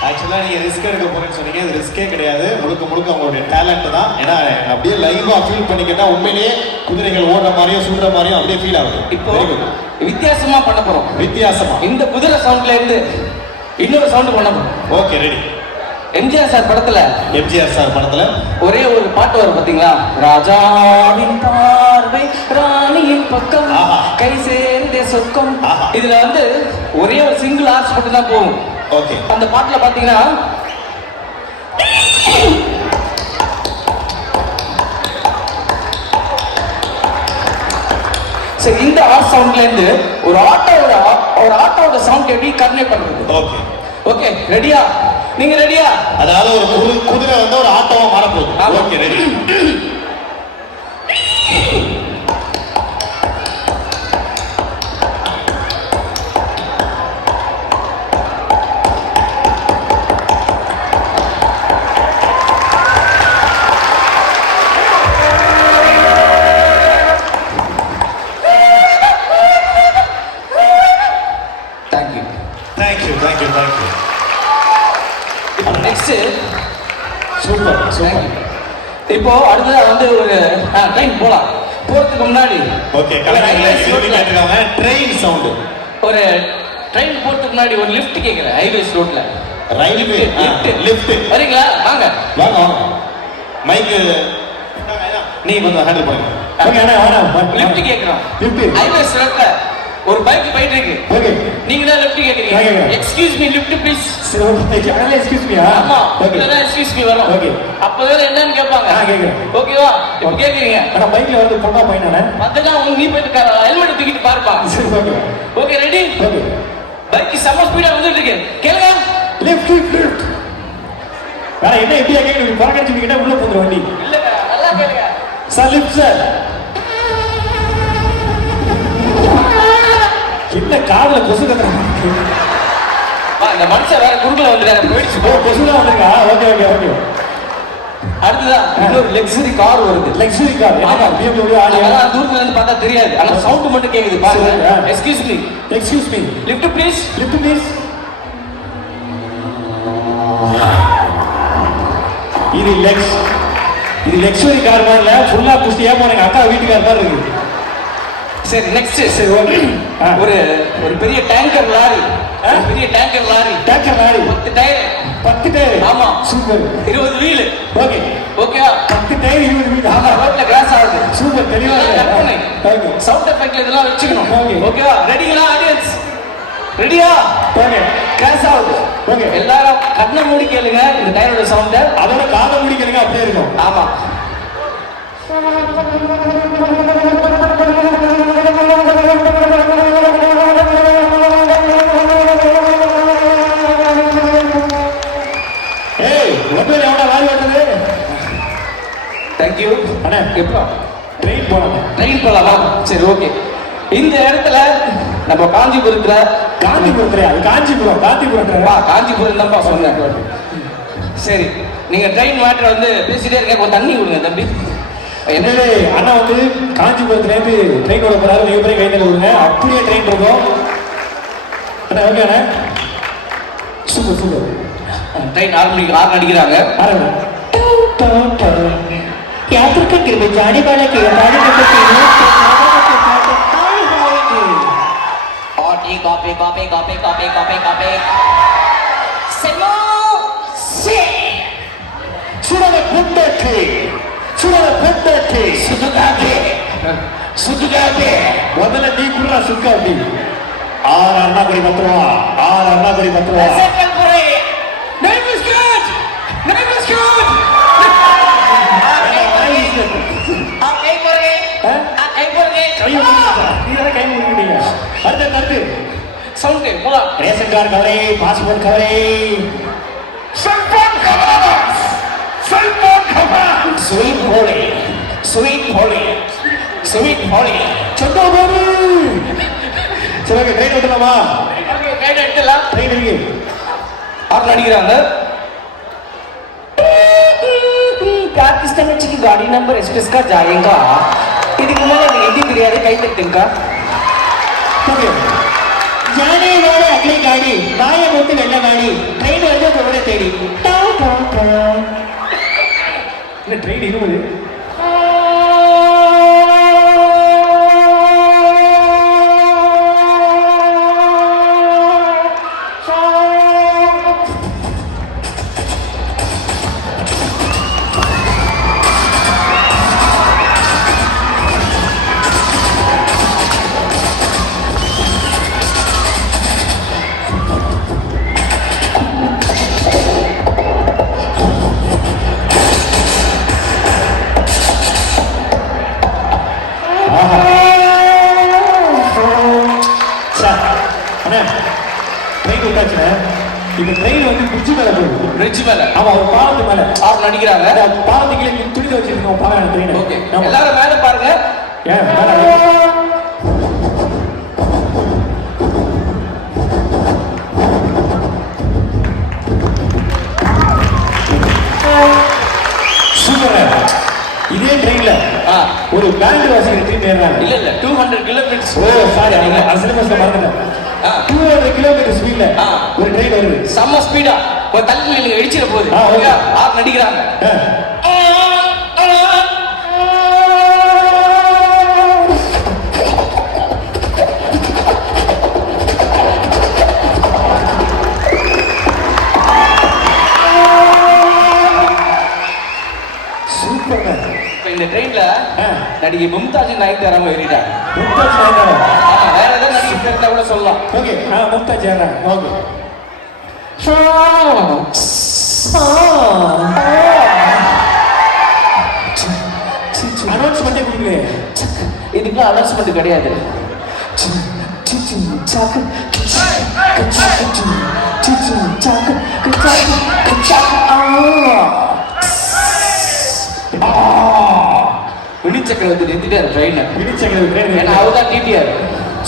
ஆக்சுவலா நீங்க ரிஸ்க் எடுக்க போறேன்னு சொன்னீங்க. இது ரிஸ்கே கிடையாது. முழுக்க முழுக்க அவங்களுடைய டேலண்ட் தான். ஏன்னா அப்படியே லைவா ஃபீல் பண்ணிக்கிட்டா உண்மையிலேயே குதிரைகள் ஓடுற மாதிரியும் சுடுற மாதிரியும் அப்படியே ஃபீல் ஆகுது. இப்போ Very good. வித்தியாசமா பண்ண போறோம். வித்தியாசமா இந்த குதிரை சவுண்ட்ல இருந்து இன்னொரு சவுண்ட் பண்ண போறோம். Okay, ready. எம்ஜிஆர் சார் படத்துல, எம்ஜிஆர் சார் படத்துல ஒரே ஒரு பாட்டு வரும் பாத்தீங்களா? ராஜாவின் பார்வை ராணியின் பக்கம், ஆஹா. கை சேர்ந்தே சொர்க்கம். ஆஹா. இதுல வந்து ஒரே ஒரு சிங்கிள் ஆர்ட்ஸ் மட்டும் தான் போகும். ஓகே. அந்த பாட்டுல பாத்தீங்கன்னா சரி, இந்த ஆர்ட் சவுண்ட்ல இருந்து ஒரு ஆட்டோட சவுண்ட் எப்படி கன்வே பண்றது? ஓகே. ஓகே, ரெடியா? நீங்க ரெடியா? அதாவது ஒரு குதிரை வந்து ஒரு ஆட்டோவா மாறப்போகுது. ஆமா. Okay, ready. Thank you. Thank you, thank you, thank you. Next super, super. இப்போ அடுத்ததா வந்து ஒரு ட்ரெயின் போலாம். போறதுக்கு முன்னாடி ஓகே, கலைஞர்களே திரும்பி கேட்டுக்காம ட்ரெயின் சவுண்ட். ஒரு ட்ரெயின் போறதுக்கு முன்னாடி ஒரு லிஃப்ட் கேக்குறேன். ஹைவேஸ் ரோட்ல ரயில்வே லிஃப்ட். வரீங்களா? வாங்க வாங்க, வாங்க. மைக் நீ கொஞ்சம் ஹேண்டில் பண்ணுங்க. ஓகே அண்ணா, வாடா. லிஃப்ட் கேக்குறோம். Lift. ஹைவேஸ் ரோட்ல ஒரு பைக் போயிட்டு இருக்கு. ஓகே. நீங்க தான் லிஃப்ட் நான் கேக்குறீங்க. கேக்குறேன். Excuse me, lift please. சரி, ஓகே. அண்ணா, எக்ஸ்கியூஸ் மீ. ஆமா, ஓகே. இப்பதான் எக்ஸ்கியூஸ் மீ வரும். ஓகே. அப்பதான் என்னன்னு கேட்பாங்க. கேக்குறேன். ஓகேவா? இப்ப கேக்குறீங்க. அண்ணா, பைக்ல வந்து பொண்ணா பையனானே? மத்ததான் நீ போயிட்டு ஹெல்மெட் தூக்கிட்டு பாருப்பா. சரி, okay. Okay, ready? Okay. Bike செம்ம ஸ்பீடா வந்துட்டு இருக்கு. கேளுங்க. Left, left. வேற என்ன எப்படியா கேக்குது? பறக்கடிச்சு கேட்டா உள்ள போகுது வண்டி. இல்லங்க, நல்லா கேளுங்க. சலீம் சார். என்ன காதுல கொசு கத்துறாங்க? இந்த மனுஷன் வேற குறுக்கல வந்துட்டாரு, போயிடுச்சு. கொசுலாம் வந்துருக்கா? Okay okay okay. அடுத்ததான் இன்னொரு லக்ஸரி கார் வருது. Luxury car. ஆமா, BMW ஆடியா. அதெல்லாம் தூரத்துல இருந்து பார்த்தா தெரியாது, ஆனா சவுண்ட் மட்டும் கேக்குது பாருங்க. Excuse me, excuse me, lift please, lift please. இது லக்ஸரி கார் மாதிரி இல்ல, ஃபுல்லா குஸ்தியா போறீங்க. அக்கா வீட்டுக்கார மாதிரி இருக்கு. சரி நெக்ஸ்ட். சரி ஓகே. ஒரு ஒரு பெரிய டேங்கர் லாரி, பெரிய டேங்கர் லாரி. 10 டயர். 10 டயர். ஆமா சூப்பர். 20 வீல். ஓகே ஓகேவா? 10 டயர் 20 வீல். ஆமா, ரோட்ல கிராஸ் ஆகுது. சூப்பர், தெளிவா கற்பனை. ஓகே. சவுண்ட் எஃபெக்ட்ல இதெல்லாம் வச்சுக்கணும். ஓகே. ஓகேவா? ரெடிங்களா ஆடியன்ஸ்? ரெடியா? ஓகே. கிராஸ் ஆகுது. ஓகே. எல்லாரும் கண்ணை மூடி கேளுங்க இந்த டயரோட சவுண்ட. அதோட காதை முடிக்கிறீங்க, அப்படியே இருக்கும். ஆமா. மொபைல் எவ்வளோ வாரி ஓட்டுறது? தேங்க்யூ. அண்ணா எப்போ ட்ரெயின் போகலாம்? ட்ரெயின் போகலாமா? சரி ஓகே. இந்த இடத்துல நம்ம காஞ்சிபுரத்துல காஞ்சிபுரம் காஞ்சிபுரம் தான்ப்பா சொன்னேன். சரி, நீங்க ட்ரெயின் மேட்டர் வந்து பேசிட்டே இருக்க, கொஞ்சம் தண்ணி கொடுங்க தம்பி. என்னது அண்ணா வந்து காஞ்சிபுரத்துலேருந்து ட்ரெயின் ஓட போறாரு, நீங்க போய் கை தண்ணி கொடுங்க, அப்படியே ட்ரெயின் இருக்கும். அண்ணா ஓகே அண்ணா, சூப்பர் சூப்பர். ட்ரெயின் ஆரம்பிக்க அடிக்கிறாங்க. यात्रिक कृपया जाने वाले के Copy. சுடலை புண்டட்டி சுதுகாபி முதல்ல நீ குடுறா சுக்காபி. 6 அண்ணாபுரி 10 ரூபா. அடுத்து சவுண்ட் போலாம். ரேஷன் கார்டு கவரை, பாஸ்போர்ட் கவரை, ஸ்வீட் ஹோலி சொந்தமாரி. சரி ஓகே, ட்ரெயின் ஓட்டலாமா? ட்ரெயின் எடுத்துலாம். ட்ரெயின் இருக்கு. ஆர்டர் அடிக்கிறாங்க. पाकिस्तान की गाड़ी नंबर एक्सप्रेस का जाएगा. இதுக்கு மேல எனக்கு எங்க தெரியாது, கை தட்டுங்க. जाने वाले अगली गाड़ी बाएं मुड़ वेल्ला गाड़ी ट्रेन வந்து போறே தேடி. இந்த ட்ரெயின் 20. இந்த ட்ரெயின் வந்து பிரிட்ஜ் மேல போகுது. பிரிட்ஜ் மேல? ஆமா, ஒரு பாலத்து மேல. ஆர்டர் அடிக்கிறாங்க. பாலத்துக்கு கீழே துணி வச்சிருக்கோம் பாலம் ட்ரெயின். ஓகே, எல்லாரும் மேல பாருங்க. ஏன் சூப்பர். இதே ட்ரெயின்ல ஒரு பேண்ட் வாசிக்கிற ட்ரெயின் ஏறாங்க. இல்ல 200 கிலோமீட்டர்ஸ். ஓ சாரி, நீங்க அசலமஸ்ல மறந்துட்டேன். 200 கிலோமீட்டர் ஸ்பீட்ல ஒரு ட்ரெயின் வருது. செம்ம ஸ்பீடா ஒரு தள்ளி நீங்க இடிச்சிட போகுது. ஓகே, ஆர்டர் அடிக்கிறாங்க. இந்த ட்ரெயின்ல நடிகை மும்தாஜ் நயன்தாரா ஏறிட்டாங்க. வேற ஏதாவது நடிகை பேர்ல கூட சொல்லலாம். ஓகே, மும்தாஜ் ஏறா. ஓகே, அனௌன்ஸ்மெண்ட் கொடுங்க. இதுக்கெல்லாம் அனௌன்ஸ்மெண்ட் கிடையாது. சக்கரவர்த்தி நிறுத்திட்டாரு ட்ரெயினை. இடிச்சங்க ஏன்னா அவர் தான் டிடிஆர்.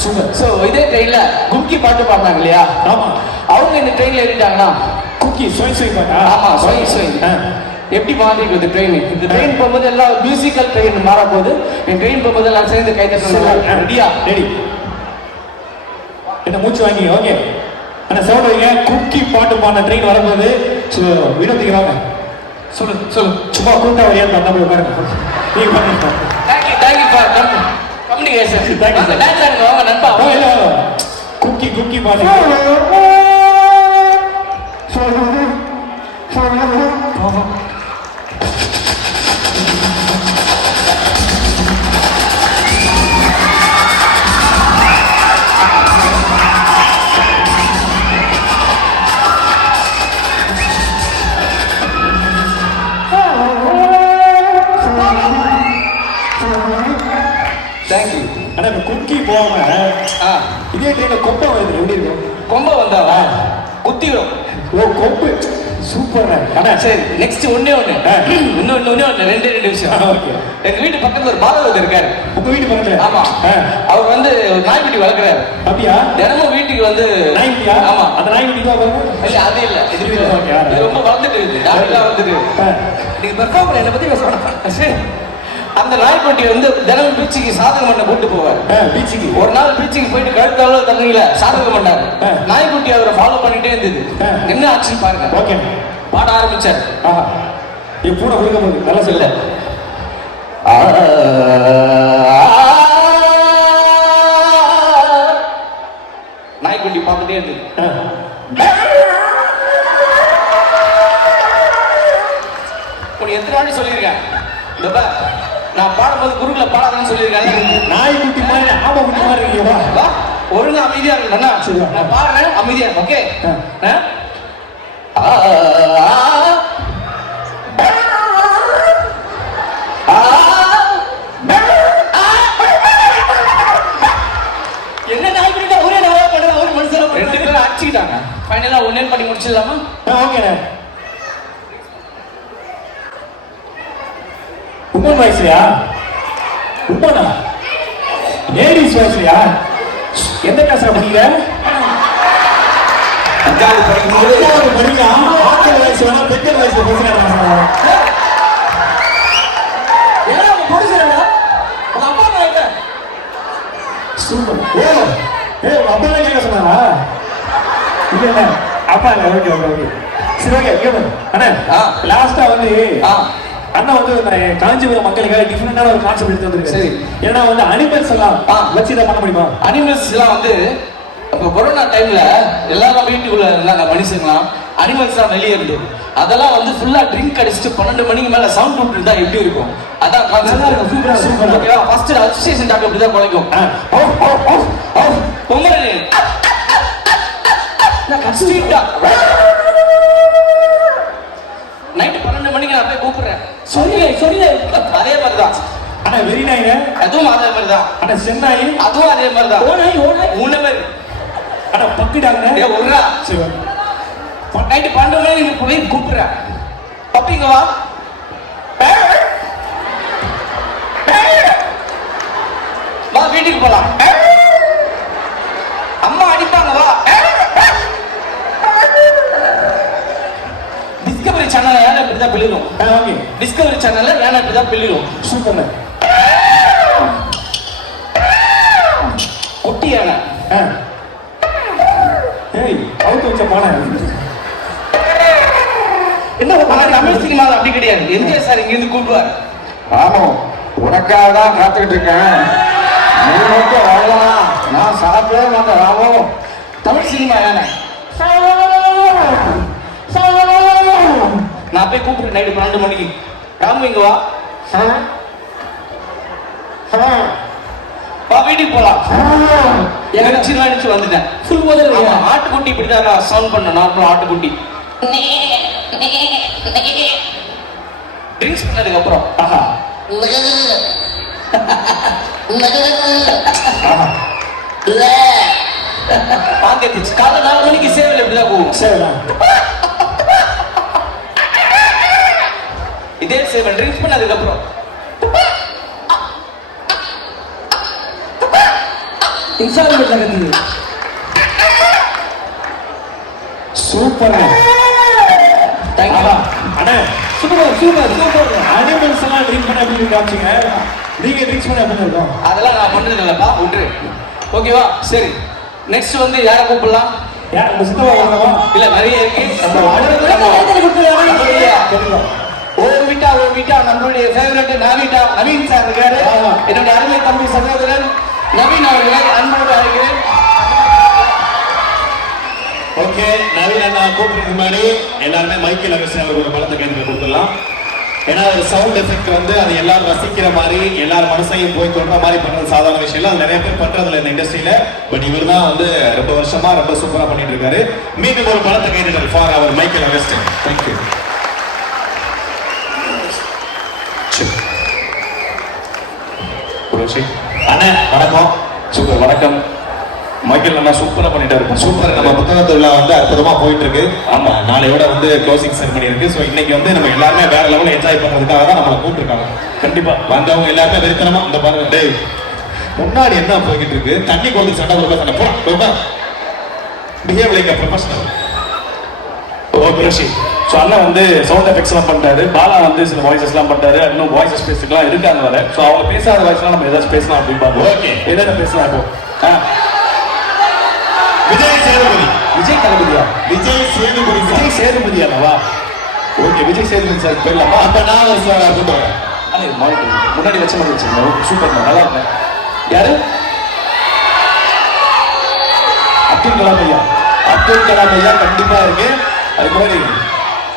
சூப்பர். ஸோ இதே ட்ரெயின்ல கும்கி பாட்டு பாடினாங்க இல்லையா, ஆமா. அவங்க இந்த ட்ரெயின்ல ஏறிட்டாங்கன்னா குக்கி ஸ்வை ஸ்வை பாட்டா? ஆமா ஸ்வை ஸ்வை. எப்படி மாறிட்டு இந்த ட்ரெயின்? இந்த ட்ரெயின் போகும்போது எல்லாம் மியூசிக்கல் ட்ரெயின் மாற போகுது. என் ட்ரெயின் போகும்போது எல்லாம் சேர்ந்து கை தட்டணும். ரெடியா? ரெடி. என்ன மூச்சு வாங்கி ஓகே. அண்ணா சவுண்ட் வைங்க. குக்கி பாட்டு பாடின ட்ரெயின் வரும்போது வினோதிக்கு வாங்க. சொல்லு சொல்லு. சும்மா கூட்டா வழியா தந்தா போய் பாருங்க. நீங்க பண்ணுங்க. Thank you for communication. Thank you, sir. வாங்க நண்பா. குக்கி குக்கி பாட்டு. தேங்க்யூ. ஆனா இப்ப குக்கி போகாம இதே ட்ரெயின்ல கொப்பை வருது. எப்படி இருக்கும்? கொம்ப வந்தாவா குத்திடும். ஓ கொம்பு. சூப்பர். அண்ணா சரி நெக்ஸ்ட் ஒண்ணே ஒண்ணு. இன்னொன்னு ரெண்டு விஷயம். ஓகே. எங்க வீட்டு பக்கத்துல ஒரு பாலவர் இருக்காரு. உங்க வீட்டு பக்கத்துல? ஆமா. அவர் வந்து ஒரு நாய்க்குட்டி வளர்க்குறாரு. அப்படியா? தினமும் வீட்டுக்கு வந்து நாய்க்குட்டியா? ஆமா. அந்த நாய்க்குட்டி தான் பாருங்க. இல்ல அது இல்ல இது ஓகே. இது ரொம்ப வளர்ந்துட்டு இருக்கு. டாக்டர்லாம் வந்துட்டு நீங்க பெர்ஃபார்ம் பண்ண என்ன பத்தி பேசணும். சரி அந்த நாய்க்குட்டி வந்து தினமும் பீச்சுக்கு சாதகம் பண்ண கூட்டு போவார். பீச்சுக்கு ஒரு நாள் பீச்சுக்கு போயிட்டு கழுத்தாலும் தண்ணியில சாதகம் பண்ணாரு. நாய்க்குட்டி அவரை ஃபாலோ பண்ணிட்டே இருந்தது. என்ன ஆச்சுன்னு பாருங்க. ஓகே. பாட ஆரம்பிச்சார். ஆஹா. நீ பூனை குடிக்க போகுது. நல்லா சொல்ல. நாய்க்குட்டி பார்த்துட்டே இருந்தது. உனக்கு எத்தனை வாட்டி சொல்லியிருக்கேன் இந்த பார், நான் பாடும்போது குருகுல பாடாதன்னு சொல்லியிருக்கேன். நாய்க்குட்டி மாதிரி ஆமா குட்டி மாதிரி இருக்கீங்க. வா ஒழுங்கா அமைதியா இருக்கணும்னா நான் பாடுறேன் அமைதியா. ஓகே. என்ன நாய்க்குட்டி ஒரே நல்லா பண்ணுற ஒரு மனுஷன் ரெண்டு பேரும் அடிச்சுக்கிட்டாங்க. ஃபைனலா ஒன்னே பண்ணி முடிச்சிடலாமா? ஓகே. உமன் வயசுலையா? உமனா? லேடிஸ் வயசுலையா? எந்த கிளாஸ்ல படிக்கிற? அஞ்சாவது படிக்கும்போது படிக்க ஆட்கள் வயசு வேணா பெண்கள் வயசுல பேசுறாங்க. ஏன்னா அவங்க படிச்சிடலாம். உங்க அப்பா நான் இல்லை. சூப்பர். உங்க அப்பா என்ன சொன்னாரா? இல்ல இல்ல அப்பா இல்ல. Okay okay okay. சரி ஓகே. கேளு அண்ணா. லாஸ்டா வந்து அண்ணா வந்து காஞ்சிபுரம் மக்களுக்காக டிஃபரெண்டான ஒரு கான்செப்ட் எடுத்து வந்திருக்கு. சரி. ஏன்னா வந்து அனிமல்ஸ் எல்லாம் வச்சு இதை பண்ண முடியுமா? அனிமல்ஸ் எல்லாம் வந்து இப்போ கொரோனா டைம்ல எல்லாரும் வீட்டுக்குள்ள இருந்தாங்க மனுஷங்களாம். அனிமல்ஸ் எல்லாம் வெளியே இருந்து அதெல்லாம் வந்து ஃபுல்லா ட்ரிங்க் அடிச்சுட்டு 12 மணிக்கு மேல சவுண்ட் விட்டு இருந்தா எப்படி இருக்கும்? அதான் கான்செப்ட். சூப்பரா சூப்பர். ஓகேவா? ஃபர்ஸ்ட் அசோசியேஷன் டாக்டர் இப்படி தான் குலைக்கும். பொங்கல் நைட்டு 12 மணிக்கு நான் போய் கூப்பிடுறேன். சொல்லு அதே மாதிரிதான். ஆனா வெறி நாயிங்க அதுவும் அதே மாதிரிதான். ஆனா சென்னாயி அதுவும் அதே மாதிரிதான். மூணு பேர். ஆனா பக்கிடாங்க. ஒருரா சரி. நைட்டு 12 மணிக்கு நீங்க போய் கூப்பிடுறேன். பப்பிங்க வா. வா வீட்டுக்கு போலாம். அம்மா அடிப்பாங்க வா. டிஸ்கவரி சேனல்ல ஏன்னா இப்படிதான் பிள்ளைடும். ஓகே. டிஸ்கவரி சேனல்ல ஏன்னா இப்படிதான் பிள்ளைடும். சூப்பர். குட்டி யானை. ஏய் அவுட் வச்ச பானை. என்ன தமிழ் சினிமாவில் அப்படி கிடையாது. எம்ஜிஆர் சார் இங்க இருந்து கூப்பிடுவார். ஆமா உனக்காக தான் காத்துக்கிட்டு இருக்கேன். நீ மட்டும் வரலாம், நான் சாப்பிடவே மாட்டேன். ராமோ தமிழ் சினிமா யானை. நான் போய் கூப்பிடுறேன் நைட்டு 12 மணிக்கு. ராமு இங்க வா. வா வீட்டுக்கு போலாம். எனக்கு சின்ன அடிச்சு வந்துட்டேன். ஃபுல் முதல் ஆட்டுக்குட்டி இப்படிதான் சவுண்ட் பண்ண நார்மல் ஆட்டுக்குட்டி. ட்ரிங்க்ஸ் பண்ணதுக்கு அப்புறம் பாக்கெட்டு காலைல 4 மணிக்கு சேவல் எப்படிதான் போகும். இதே சேவல் ட்ரிங்க்ஸ் பண்ணதுக்கு அப்புறம் இன்ஸ்டால்மெண்ட்ல கத்துது. Super thank you. அண்ணே. Super super super. அனிமல்ஸ் எல்லாம் ட்ரிங்க் பண்ண எப்படி காமிச்சிங்க, நீங்க ட்ரிங்க்ஸ் பண்ண எப்படி இருக்கும்? அதெல்லாம் நான் பண்றது இல்லப்பா, விட்டுரு. ஓகேவா? சரி, நெக்ஸ்ட் வந்து யாரை கூப்பிடலாம்? யார் உங்க சித்தவா வரணுமா? இல்ல நிறைய இருக்கு. ஒரு வீட்டா நம்மளுடைய ஃபேவரட் நவீன் சார் இருக்காரு. என்னுடைய அருமை தம்பி சகோதரன் நவீன் அவர்களை அன்போடு அழைக்கிறேன். ஓகே, நவீன் அண்ணா கூப்பிட்டு முன்னாடி எல்லாருமே மைக்கேல் அகஸ்டின் அவருக்கு ஒரு பலத்தை கைது கொடுத்துடலாம். ஏன்னா ஒரு சவுண்ட் எஃபெக்ட் வந்து அது எல்லாரும் ரசிக்கிற மாதிரி எல்லாரும் மனசையும் போய் தொடுற மாதிரி பண்றது சாதாரண விஷயம் இல்லை. அது நிறைய பேர் பண்றதில்ல இந்த இண்டஸ்ட்ரியில. பட் இவர் தான் வந்து ரொம்ப வருஷமா ரொம்ப சூப்பரா பண்ணிட்டு இருக்காரு. மீண்டும் ஒரு பலத்தை கைது for our Michael Augustine. Thank you. அண்ணா வணக்கம். சூப்பர், வணக்கம். மைக்கேல் அண்ணா சூப்பரா பண்ணிட்டாரு. சூப்பர். நம்ம புத்தக திருவிழா வந்து அற்புதமா போயிட்டு இருக்கு. ஆமா, நாளையோட வந்து க்ளோசிங் செரமனி இருக்கு. ஸோ இன்னைக்கு வந்து நம்ம எல்லாருமே வேற லெவலில் என்ஜாய் பண்றதுக்காக தான் நம்மளை கூப்பிட்டுருக்காங்க. கண்டிப்பா வந்தவங்க எல்லாருமே வெறுத்தனமா இந்த பாருங்க. டேய், முன்னாடி என்ன போய்கிட்டு இருக்கு? தண்ணி கொண்டு சண்டை கொடுக்க சண்டை போடா. Behave like a professional. Okay Rishi. So அண்ணா வந்து சவுண்ட் எஃபெக்ட்ஸ்லாம் பண்ணிட்டாரு. பாலா வந்து சில வாய்ஸஸ்லாம் பண்ணிட்டாரு. இன்னும் வாய்ஸஸ் பேசிக்கலாம் இருக்காங்க வர. ஸோ அவங்க பேசாத வாய்ஸ்லாம் நம்ம ஏதாச்சும் பேசலாம் அப்படின்னு பார்ப்போம். ஓகே, என்னென்ன பேசலாம் இப்போ? விஜய் சேதுபதி. விஜய் தளபதியா? விஜய் சேதுபதி. விஜய் சேதுபதி அண்ணாவா? ஓகே, விஜய் சேதுபதி சார் போயிடலாமா? அப்ப நான் ஒரு சார் கூப்பிட்டு வரேன். முன்னாடி வச்ச மாதிரி வச்சிருந்தோம். சூப்பர், நல்லா இருக்கேன். யாரு? அப்துல் கலாம் ஐயா. அப்துல் கலாம் ஐயா கண்டிப்பா இருக்கு. அதுக்கு முன்னாடி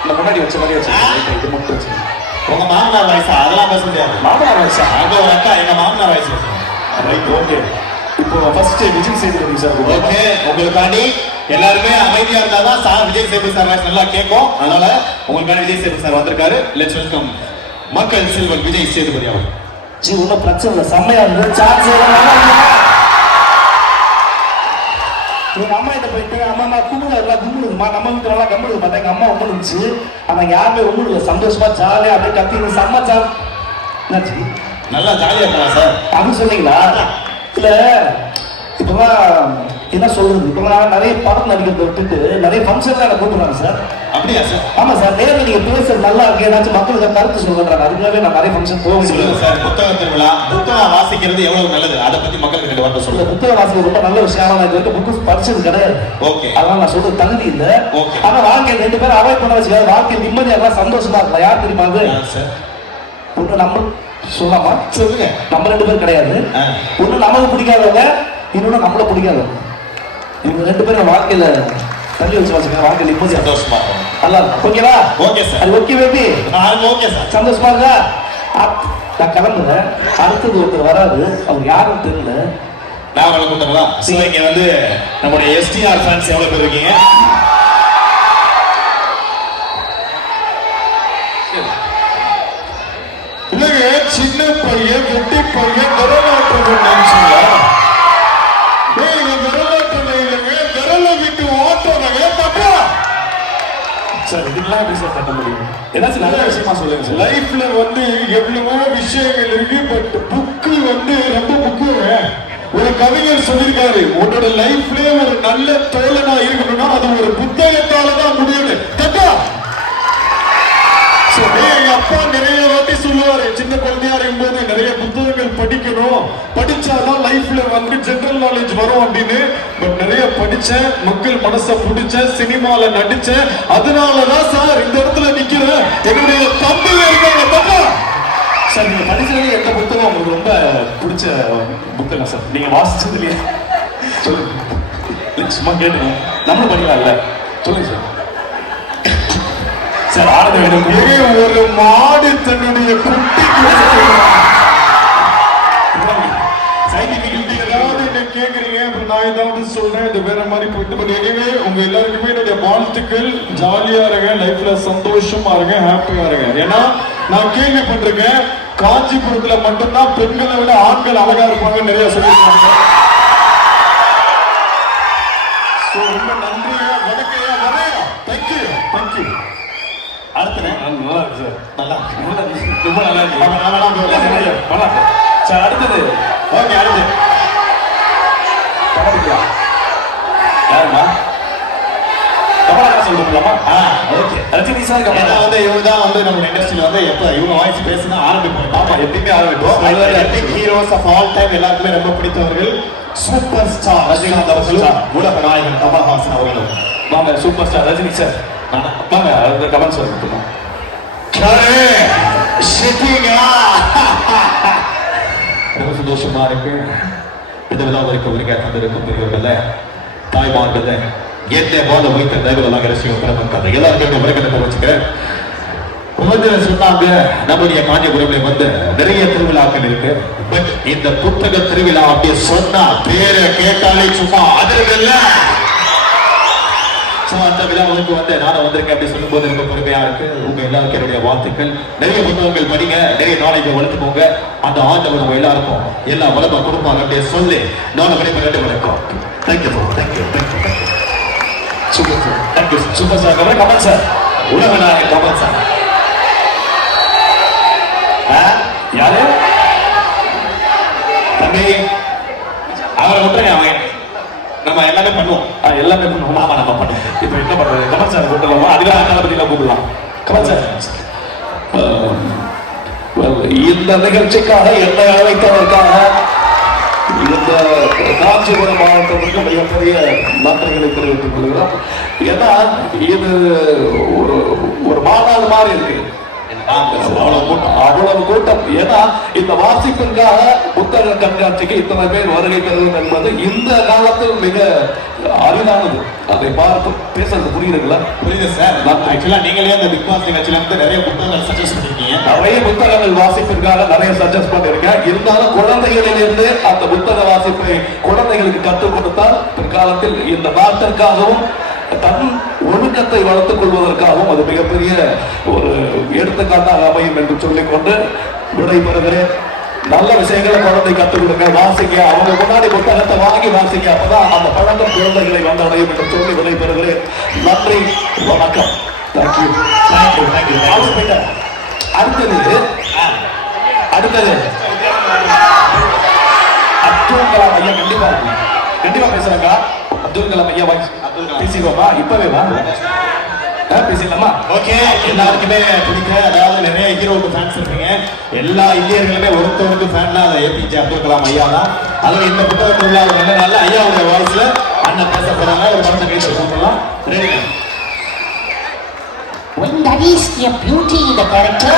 இந்த முன்னாடி வச்ச மாதிரி வச்சிருக்கேன். இது மட்டும் வச்சிருக்கேன். உங்க மாமனார் வயசா? அதெல்லாம் பேச முடியாது. மாமனார் வயசா? அங்க ஒரு அக்கா எங்க மாமனார் வயசு. Right, okay. இப்போ first Vijay Sethupathi sir. Okay, உங்களுக்காண்டி எல்லாருமே அமைதியா இருந்தாதான் sir Vijay Sethupathi sir voice நல்லா கேட்கும். அதனால உங்களுக்காண்டி விஜய் சேதுபதி சார் வந்திருக்காரு. லெட்ஸ் வெல்கம் மக்கள் செல்வன் விஜய் சேதுபதி அவர். ஜி ஒன்றும் பிரச்சனை இல்லை, செம்மையா இருந்து சார்ஜ் எங்க அம்மா கிட்ட போயிட்டு அம்மா கும்பிடு எல்லாம் கும்பிடுதுமா, நம்ம வீட்டு நல்லா கம்பிடுது பார்த்தா எங்க அம்மா ஒம்புனுச்சு. ஆனா யாருமே ஒன்றும் இல்லை, சந்தோஷமா ஜாலியா அப்படியே கத்தி செம்ம சார். என்னாச்சு? நல்லா ஜாலியா இருக்கலாம் சார் அப்படின்னு சொன்னீங்களா? இல்ல இப்பெல்லாம் என்ன சொல்றது, இப்பெல்லாம் நிறைய படம் நடிக்கிறத விட்டுட்டு நிறைய ஃபங்க்ஷன்லாம் என்ன கூப்பிடுறாங்க சார். அப்படியா சார்? ஆமா சார், நேரில் நீங்க பேசுறது நல்லா இருக்கு, ஏதாச்சும் மக்களுக்கு கருத்து சொல்றாங்க. அதுக்காகவே நான் நிறைய ஃபங்க்ஷன் போக சொல்லுங்க சார். புத்தக திருவிழா, புத்தகம் வாசிக்கிறது எவ்வளவு நல்லது, அதை பத்தி மக்களுக்கு ரெண்டு வார்த்தை சொல்லுங்க. புத்தக வாசிக்கிறது ரொம்ப நல்ல விஷயம். ஆனா இது வரைக்கும் புக்கு படிச்சது கிடையாது. ஓகே, அதனால நான் சொல்றது தகுதி இல்லை. ஓகே. ஆனா வாழ்க்கையில் ரெண்டு பேரும் அவாய்ட் பண்ண வச்சுக்காது. வாழ்க்கையில் நிம்மதியா இருக்கலாம், சந்தோஷமா இருக்கலாம். யார் தெரியுமா அது? சார் ஒண்ணு நம்ம சொல்லாமா? சொல்லுங்க. நம்ம ரெண்டு பேரும் கிடையாது. ஒண்ணு நமக்கு பிடிக்காதவங்க, இன்னொன்னு நம்மள பிடிக்காதவங்க. இவங்க ரெண்டு பேரும் வாழ்க்கையில தள்ளி வச்சு வச்சுக்கோங்க. வாழ்க்கையில் நிம்மதியா சந்தோஷமா இருக்கும். நல்லா இருக்கும். ஓகேவா? Okay sir. அது ஓகே பேபி? Okay sir. சந்தோஷமா இருக்கா? நான் கிளம்புறேன். அடுத்தது ஒருத்தர் வராது, அவர் யாருன்னு தெரியல. நான் அவங்களை கூப்பிட்டுங்களா? ஸோ இங்க வந்து நம்முடைய எஸ்டிஆர் ஃபேன்ஸ் எவ்வளவு பேர் இருக்கீங்க? இல்லைங்க, சின்ன பையன் வெட்டி பையன் விரலாற்றம் நினைச்சுங்களா? விரலாற்றம் இல்லைங்க, விரல விட்டு ஓட்டுறவங்க தப்பா சார். இதெல்லாம் எப்படி சார் கட்ட முடியும்? ஏதாச்சும் நல்ல விஷயமா சொல்லுங்க சார். லைஃப்ல வந்து எவ்வளவோ விஷயங்கள் இருக்கு. பட் புக்கு வந்து ரொம்ப முக்கியங்க. ஒரு கவிஞர் சொல்லியிருக்காரு, உன்னோட லைஃப்ல ஒரு நல்ல தோழனா இருக்கணும்னா அது ஒரு புத்தகத்தால தான் முடியுது. தப்பா? எங்க அப்பா நிறைய வாட்டி சொல்லுவாரு, சின்ன குழந்தையா இருக்கும்போது நிறைய புத்தகங்கள் படிக்கணும், படிச்சாதான் லைஃப்ல வந்து ஜெனரல் நாலேஜ் வரும் அப்படின்னு. பட் நிறைய படிச்சேன், மக்கள் மனசை பிடிச்சேன், சினிமால நடிச்சேன். அதனாலதான் சார் இந்த இடத்துல நிக்கிறேன். என்னுடைய தம்பி இருக்காங்க. தப்பா? சார், நீங்க படிச்சதுல எந்த புத்தகம் உங்களுக்கு ரொம்ப பிடிச்ச புத்தகம் சார்? நீங்க வாசிச்சது இல்லையா? சொல்லுங்க, சும்மா கேட்டுங்க. நம்மளும் படிக்கலாம்ல, சொல்லுங்க சார். சார் ஆனந்த ஒரு மாடு தன்னுடைய குட்டிக்கு ஏதாவது என்ன கேக்குறீங்க, அப்புறம் நான் ஏதாவது சொல்றேன், இது வேற மாதிரி போயிட்டு. பட் எனிவே உங்க எல்லாருக்குமே என்னுடைய வாழ்த்துக்கள். ஜாலியா இருங்க, லைஃப்ல சந்தோஷமா இருங்க, ஹாப்பியா இருங்க. ஏன்னா நான் கேள்விப்பட்டிருக்கேன், காஞ்சிபுரத்துல மட்டும்தான் பெண்களை விட ஆண்கள் அழகா இருப்பாங்க நிறைய சொல்லியிருக்காங்க. ரொம்ப நன்றியா, வணக்கையா, வரையா. Thank you, thank you. அடுத்தது நல்லா இருக்கு சார். நல்லா ரொம்ப நல்லா இருக்கு. சார். அடுத்தது ஓகே, அடுத்து ஆரம்பிக்கலாம். யாருமா கமலஹாசன் சொல்லலாமா? Okay, Rajini sir. ஏன்னா வந்து இவங்க தான் வந்து நம்ம இண்டஸ்ட்ரியில வந்து எப்ப இவங்க வாய்ஸ் பேசினா ஆரம்பிப்போம். ஆமா, எப்பயுமே ஆரம்பிப்போம். ஹீரோஸ் ஆஃப் ஆல் டைம் எல்லாருக்குமே ரொம்ப பிடித்தவர்கள் சூப்பர் ஸ்டார் ரஜினிகாந்த் அவர்களும் உலக நாயகன் கமல்ஹாசன் அவர்களும். வாங்க சூப்பர் ஸ்டார் ரஜினி சார் வாங்க, அந்த கமெண்ட் சார் கொடுத்துருவோம். ரொம்ப சந்தோஷமா இருக்கு. இந்த விழாவிற்கு உரிமை தந்திருக்கும் பெரியவர்கள தாய்மார்கள என்ன போல வைத்த தேவலாம் ரசிகம் பிரபஞ்சம் எல்லாருக்கும் உரைக்கத்தை வச்சுக்கிறேன். சொன்னாங்க நம்முடைய காஞ்சிபுரம்ல வந்து நிறைய திருவிழாக்கள் இருக்கு. பட் இந்த புத்தக திருவிழா அப்படியே சொன்னா பேரை கேட்டாலே சும்மா அதிர்கல்ல. அந்த விழாவுக்கு வந்து நானும் வந்திருக்கேன் அப்படி சொல்லும் போது ரொம்ப பெருமையா இருக்கு. உங்க எல்லாருக்கும் என்னுடைய வாழ்த்துக்கள். நிறைய புத்தகங்கள் படிங்க, நிறைய நாளைக்கு வளர்த்துக்கோங்க. அந்த ஆண்டவர் உங்க எல்லாருக்கும் எல்லா வளமா கொடுப்பாங்க அப்படியே சொல்லி நானும் விடைபெற வணக்கம். Thank you thank you thank you super sir. Thank you super sir. Kamal sir, உலக நாயகன் கமல் சார். யாரு தம்பி அவரை விட்டுருங்க. அவன் நம்ம எல்லாமே பண்ணுவோம். எல்லாமே பண்ணுவோம். ஆமா நம்ம பண்ணுவோம். இப்ப என்ன பண்றது? கமல் சார் கூப்பிடலாமா? அதுதான் தளபதி கூப்பிடலாம். கமல் சார், இந்த நிகழ்ச்சிக்காக என்னை அழைத்ததற்காக இந்த காஞ்சிபுரம் மாவட்டத்திற்கு மிகப்பெரிய நன்றிகளை தெரிவித்துக் கொள்கிறோம். ஏன்னா இது ஒரு மாநாடு மாதிரி இருக்கு. அவ்வளவு கூட்டம். ஏன்னா இந்த வாசிப்பிற்காக புத்தக கண்காட்சிக்கு இத்தனை பேர் வருகை தருவது என்பது இந்த காலத்தில் மிக அரிதானது. அதை பார்த்து பேசுறது புரியுதுங்களா? புரியுது சார். ஆக்சுவலா நீங்களே அந்த பிக் பாஸ் நிகழ்ச்சியில வந்து நிறைய புத்தகங்கள் சஜஸ்ட் பண்ணிருக்கீங்க. நிறைய புத்தகங்கள் வாசிப்பிற்காக நிறைய சஜஸ்ட் பண்ணிருக்கேன். இருந்தாலும் குழந்தைகளிலிருந்து அந்த புத்தக வாசிப்பை குழந்தைகளுக்கு கற்றுக் கொடுத்தால் பிற்காலத்தில் இந்த நாட்டிற்காகவும் தன் ஒழுக்கத்தை வளர்த்துக் கொள்வதற்காகவும் அது மிகப்பெரிய ஒரு எடுத்துக்காட்டாக அமையும் என்று சொல்லிக்கொண்டு விடைபெறுகிறேன். நல்ல விஷயங்களை குழந்தை கற்றுக் கொடுங்க, வாசிங்க. அவங்க முன்னாடி புத்தகத்தை வாங்கி வாசிங்க. அப்பதான் அந்த பழக்கம் குழந்தைகளை வந்தடையும் என்று சொல்லி விடைபெறுகிறேன். நன்றி, வணக்கம். Thank you thank you thank you. அடுத்தது அப்துல் கலாம் ஐயா கண்டிப்பா பேசுறாங்க. அப்துல் கலாம் ஐயா பேசிக்கோமா? இப்பவே வா பேசிடலாமா? ஓகே, எல்லாருக்குமே பிடிக்க. அதாவது நிறைய ஹீரோக்கு ஃபேன்ஸ் இருப்பீங்க. எல்லா இந்தியர்களுமே ஒருத்தருக்கு ஃபேன்னா அதை ஏபிஜே அப்துல் கலாம் ஐயா தான். அதுவும் இந்த புத்தகத்தில் நல்ல நல்ல ஐயாவுடைய வாய்ஸ்ல அண்ணன் பேச போறாங்க. ஒரு படத்தை கைது போடலாம். When there is a beauty in the character,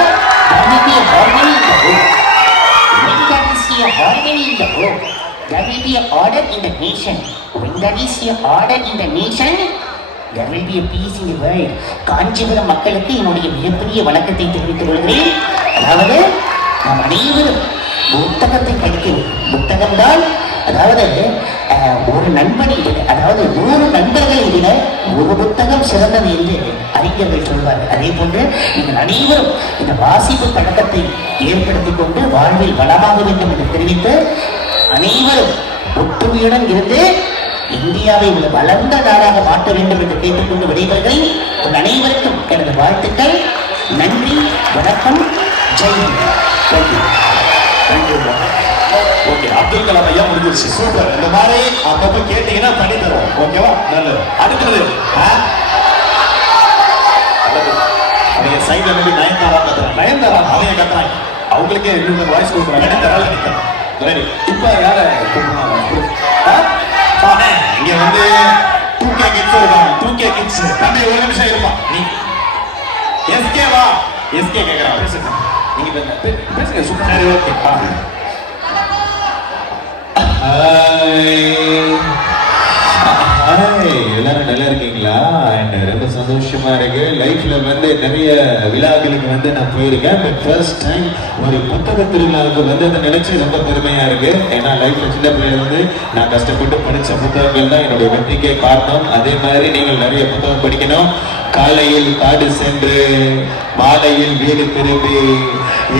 there will be a harmony in the book. When there is a harmony in the book, there will be a order in the nation. When there is a order in the nation, there will be a peace in the world. Kanchipuram மக்களுக்கு என்னுடைய மிகப்பெரிய வணக்கத்தை தெரிவித்துக் கொள்கிறேன். அதாவது நாம் அனைவரும் புத்தகத்தை படிக்கிறோம். புத்தகம்தான் அதாவது ஒரு நண்பனை அதாவது 100 நண்பர்களை விட ஒரு புத்தகம் சிறந்தது என்று அறிஞர்கள் சொல்வார்கள். அதே போன்று நீங்கள் அனைவரும் இந்த வாசிப்பு பழக்கத்தை ஏற்படுத்திக் கொண்டு வாழ்வில் வளமாக வேண்டும் என்று தெரிவித்து அனைவரும் ஒற்றுமையுடன் இருந்து இந்தியாவை ஒரு வளர்ந்த நாடாக மாற்ற வேண்டும் என்று கேட்டுக்கொண்டு விடைபெறுகிறேன். உங்கள் அனைவருக்கும் எனது வாழ்த்துக்கள். நன்றி, வணக்கம், ஜெய். ஓகே, அப்துல் கலாம் ஐயா முடிஞ்சிருச்சு. சூப்பர். இந்த மாதிரி அப்பப்ப கேட்டீங்கன்னா பண்ணி தருவோம். ஓகேவா? நல்லது. அடுத்தது அவங்க சைட்ல வந்து நயன்தாரா அவங்க கத்துறாங்க. அவங்களுக்கே இன்னொரு வாய்ஸ் கொடுக்குறாங்க. இப்ப யார இங்க வந்து 2K கிட்ஸ் இருக்காங்க. 2K கிட்ஸ் தம்பி ஒரு நிமிஷம் இருப்பான். நீ எஸ்கே வா. எஸ்கே கேக்குறான். பேசுங்க. நீங்க பேசுங்க. சூப்பர். சரி, ஓகே. எல்லாரும் நல்லா இருக்கீங்களா? ரொம்ப சந்தோஷமா இருக்கு. லைஃப்ல வந்து நிறைய விழாக்களுக்கு வந்து நான் போயிருக்கேன். பட் ஃபர்ஸ்ட் டைம் ஒரு புத்தக திருவிழாவுக்கு வந்து அதை நினைச்சு ரொம்ப பெருமையா இருக்கு. ஏன்னா லைஃப்ல சின்ன பிள்ளைங்க வந்து நான் கஷ்டப்பட்டு படிச்ச புத்தகங்கள் தான் என்னுடைய வெற்றிக்கே காரணம். அதே மாதிரி நீங்கள் நிறைய புத்தகம் படிக்கணும். காலையில் காடு சென்று மாலையில் வீடு திரும்பி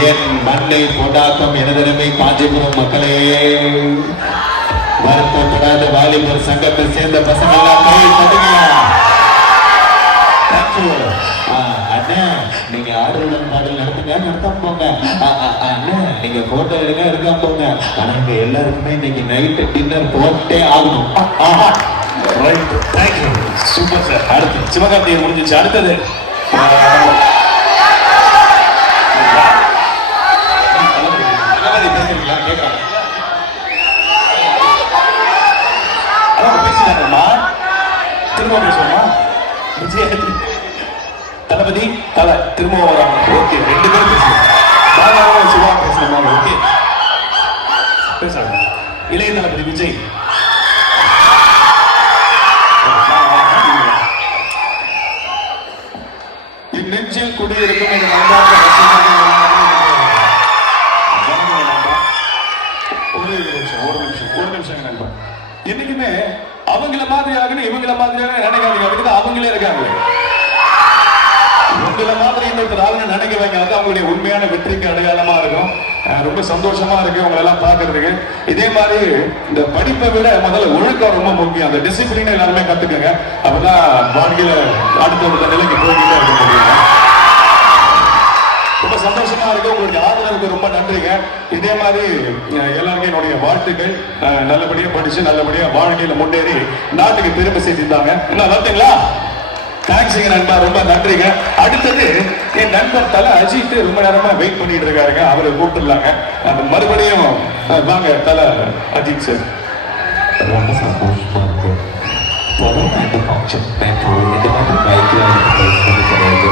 என் மண்ணை கொண்டாட்டம் எனதனமை காஞ்சிபுரம் மக்களே. வருத்தப்படாத வாலிபர் சங்கத்தை சேர்ந்த பசங்க எல்லாம் கை தட்டுங்க. அண்ணா நீங்க ஆடலுடன் பாடல் நடத்துங்க, நடத்தாம போங்க. அண்ணன் நீங்க போட்டோ எடுக்காம போங்க. ஆனா இங்க எல்லாருக்குமே இன்னைக்கு நைட்டு டின்னர் போட்டே ஆகணும். Right, thank you, super sir. அடுத்து சிவகார்த்திகை முடிஞ்சிச்சு. அடுத்தது பேசுறீங்களா? கேட்கலாம். அதான் பேசினாங்கம்மா, திரும்ப பேசுவோமா? தளபதி தலை திரும்ப வராங்க. ஓகே, 2 பேரும் பேசுவோம். சிவா பேசணுமா? ஓகே, பேசுறாங்க. இளைய தளபதி விஜய். இந்நெஞ்சில் குடியிருக்கும் இந்த மனதார்ந்த ரசிகர்கள் ஒரு நிமிஷம் நண்பா. என்னைக்குமே அவங்கள மாதிரி ஆகணும், இவங்கள மாதிரி நினைக்காதீங்க. அதுக்கு அவங்களே இருக்காங்க. உங்களை மாதிரி இன்னொருத்தர் ஆளுங்க நினைக்க வைங்க. அது அவங்களுடைய உண்மையான வெற்றிக்கு அடையாளமா இருக்கும். ரொம்ப சந்தோஷமா இருக்கு உங்களை எல்லாம் பாக்குறதுக்கு. இதே மாதிரி இந்த படிப்பை விட முதல்ல ஒழுக்கம் ரொம்ப முக்கியம். அந்த டிசிப்ளின் எல்லாருமே கத்துக்கங்க. அப்பதான் வாழ்க்கையில அடுத்த நிலைக்கு போய்கிட்டே இருக்க முடியும். ரொம்ப சந்தோஷமா இருக்கு. உங்களுடைய ஆதரவுக்கு ரொம்ப நன்றிங்க. இதே மாதிரி எல்லாருக்கும் என்னுடைய வாழ்த்துக்கள். நல்லபடியா படிச்சு நல்லபடியா வாழ்க்கையில முன்னேறி நாட்டுக்கு பெருமை சேர்த்திருந்தாங்க. என்ன பார்த்தீங்களா? தேங்க்ஸுங்க நண்பா, ரொம்ப நன்றிங்க. அடுத்தது என் நண்பர் தலை அஜித் ரொம்ப நேரமா வெயிட் பண்ணிட்டு இருக்காருங்க. அவரை கூப்பிட்டுலாங்க. அந்த மறுபடியும் வாங்க தலை அஜித் சார். ரொம்ப சந்தோஷமா இருக்கு. தொடர்ந்து இந்த ஃபங்க்ஷன் இந்த மாதிரி பைக்கில் கிடையாது.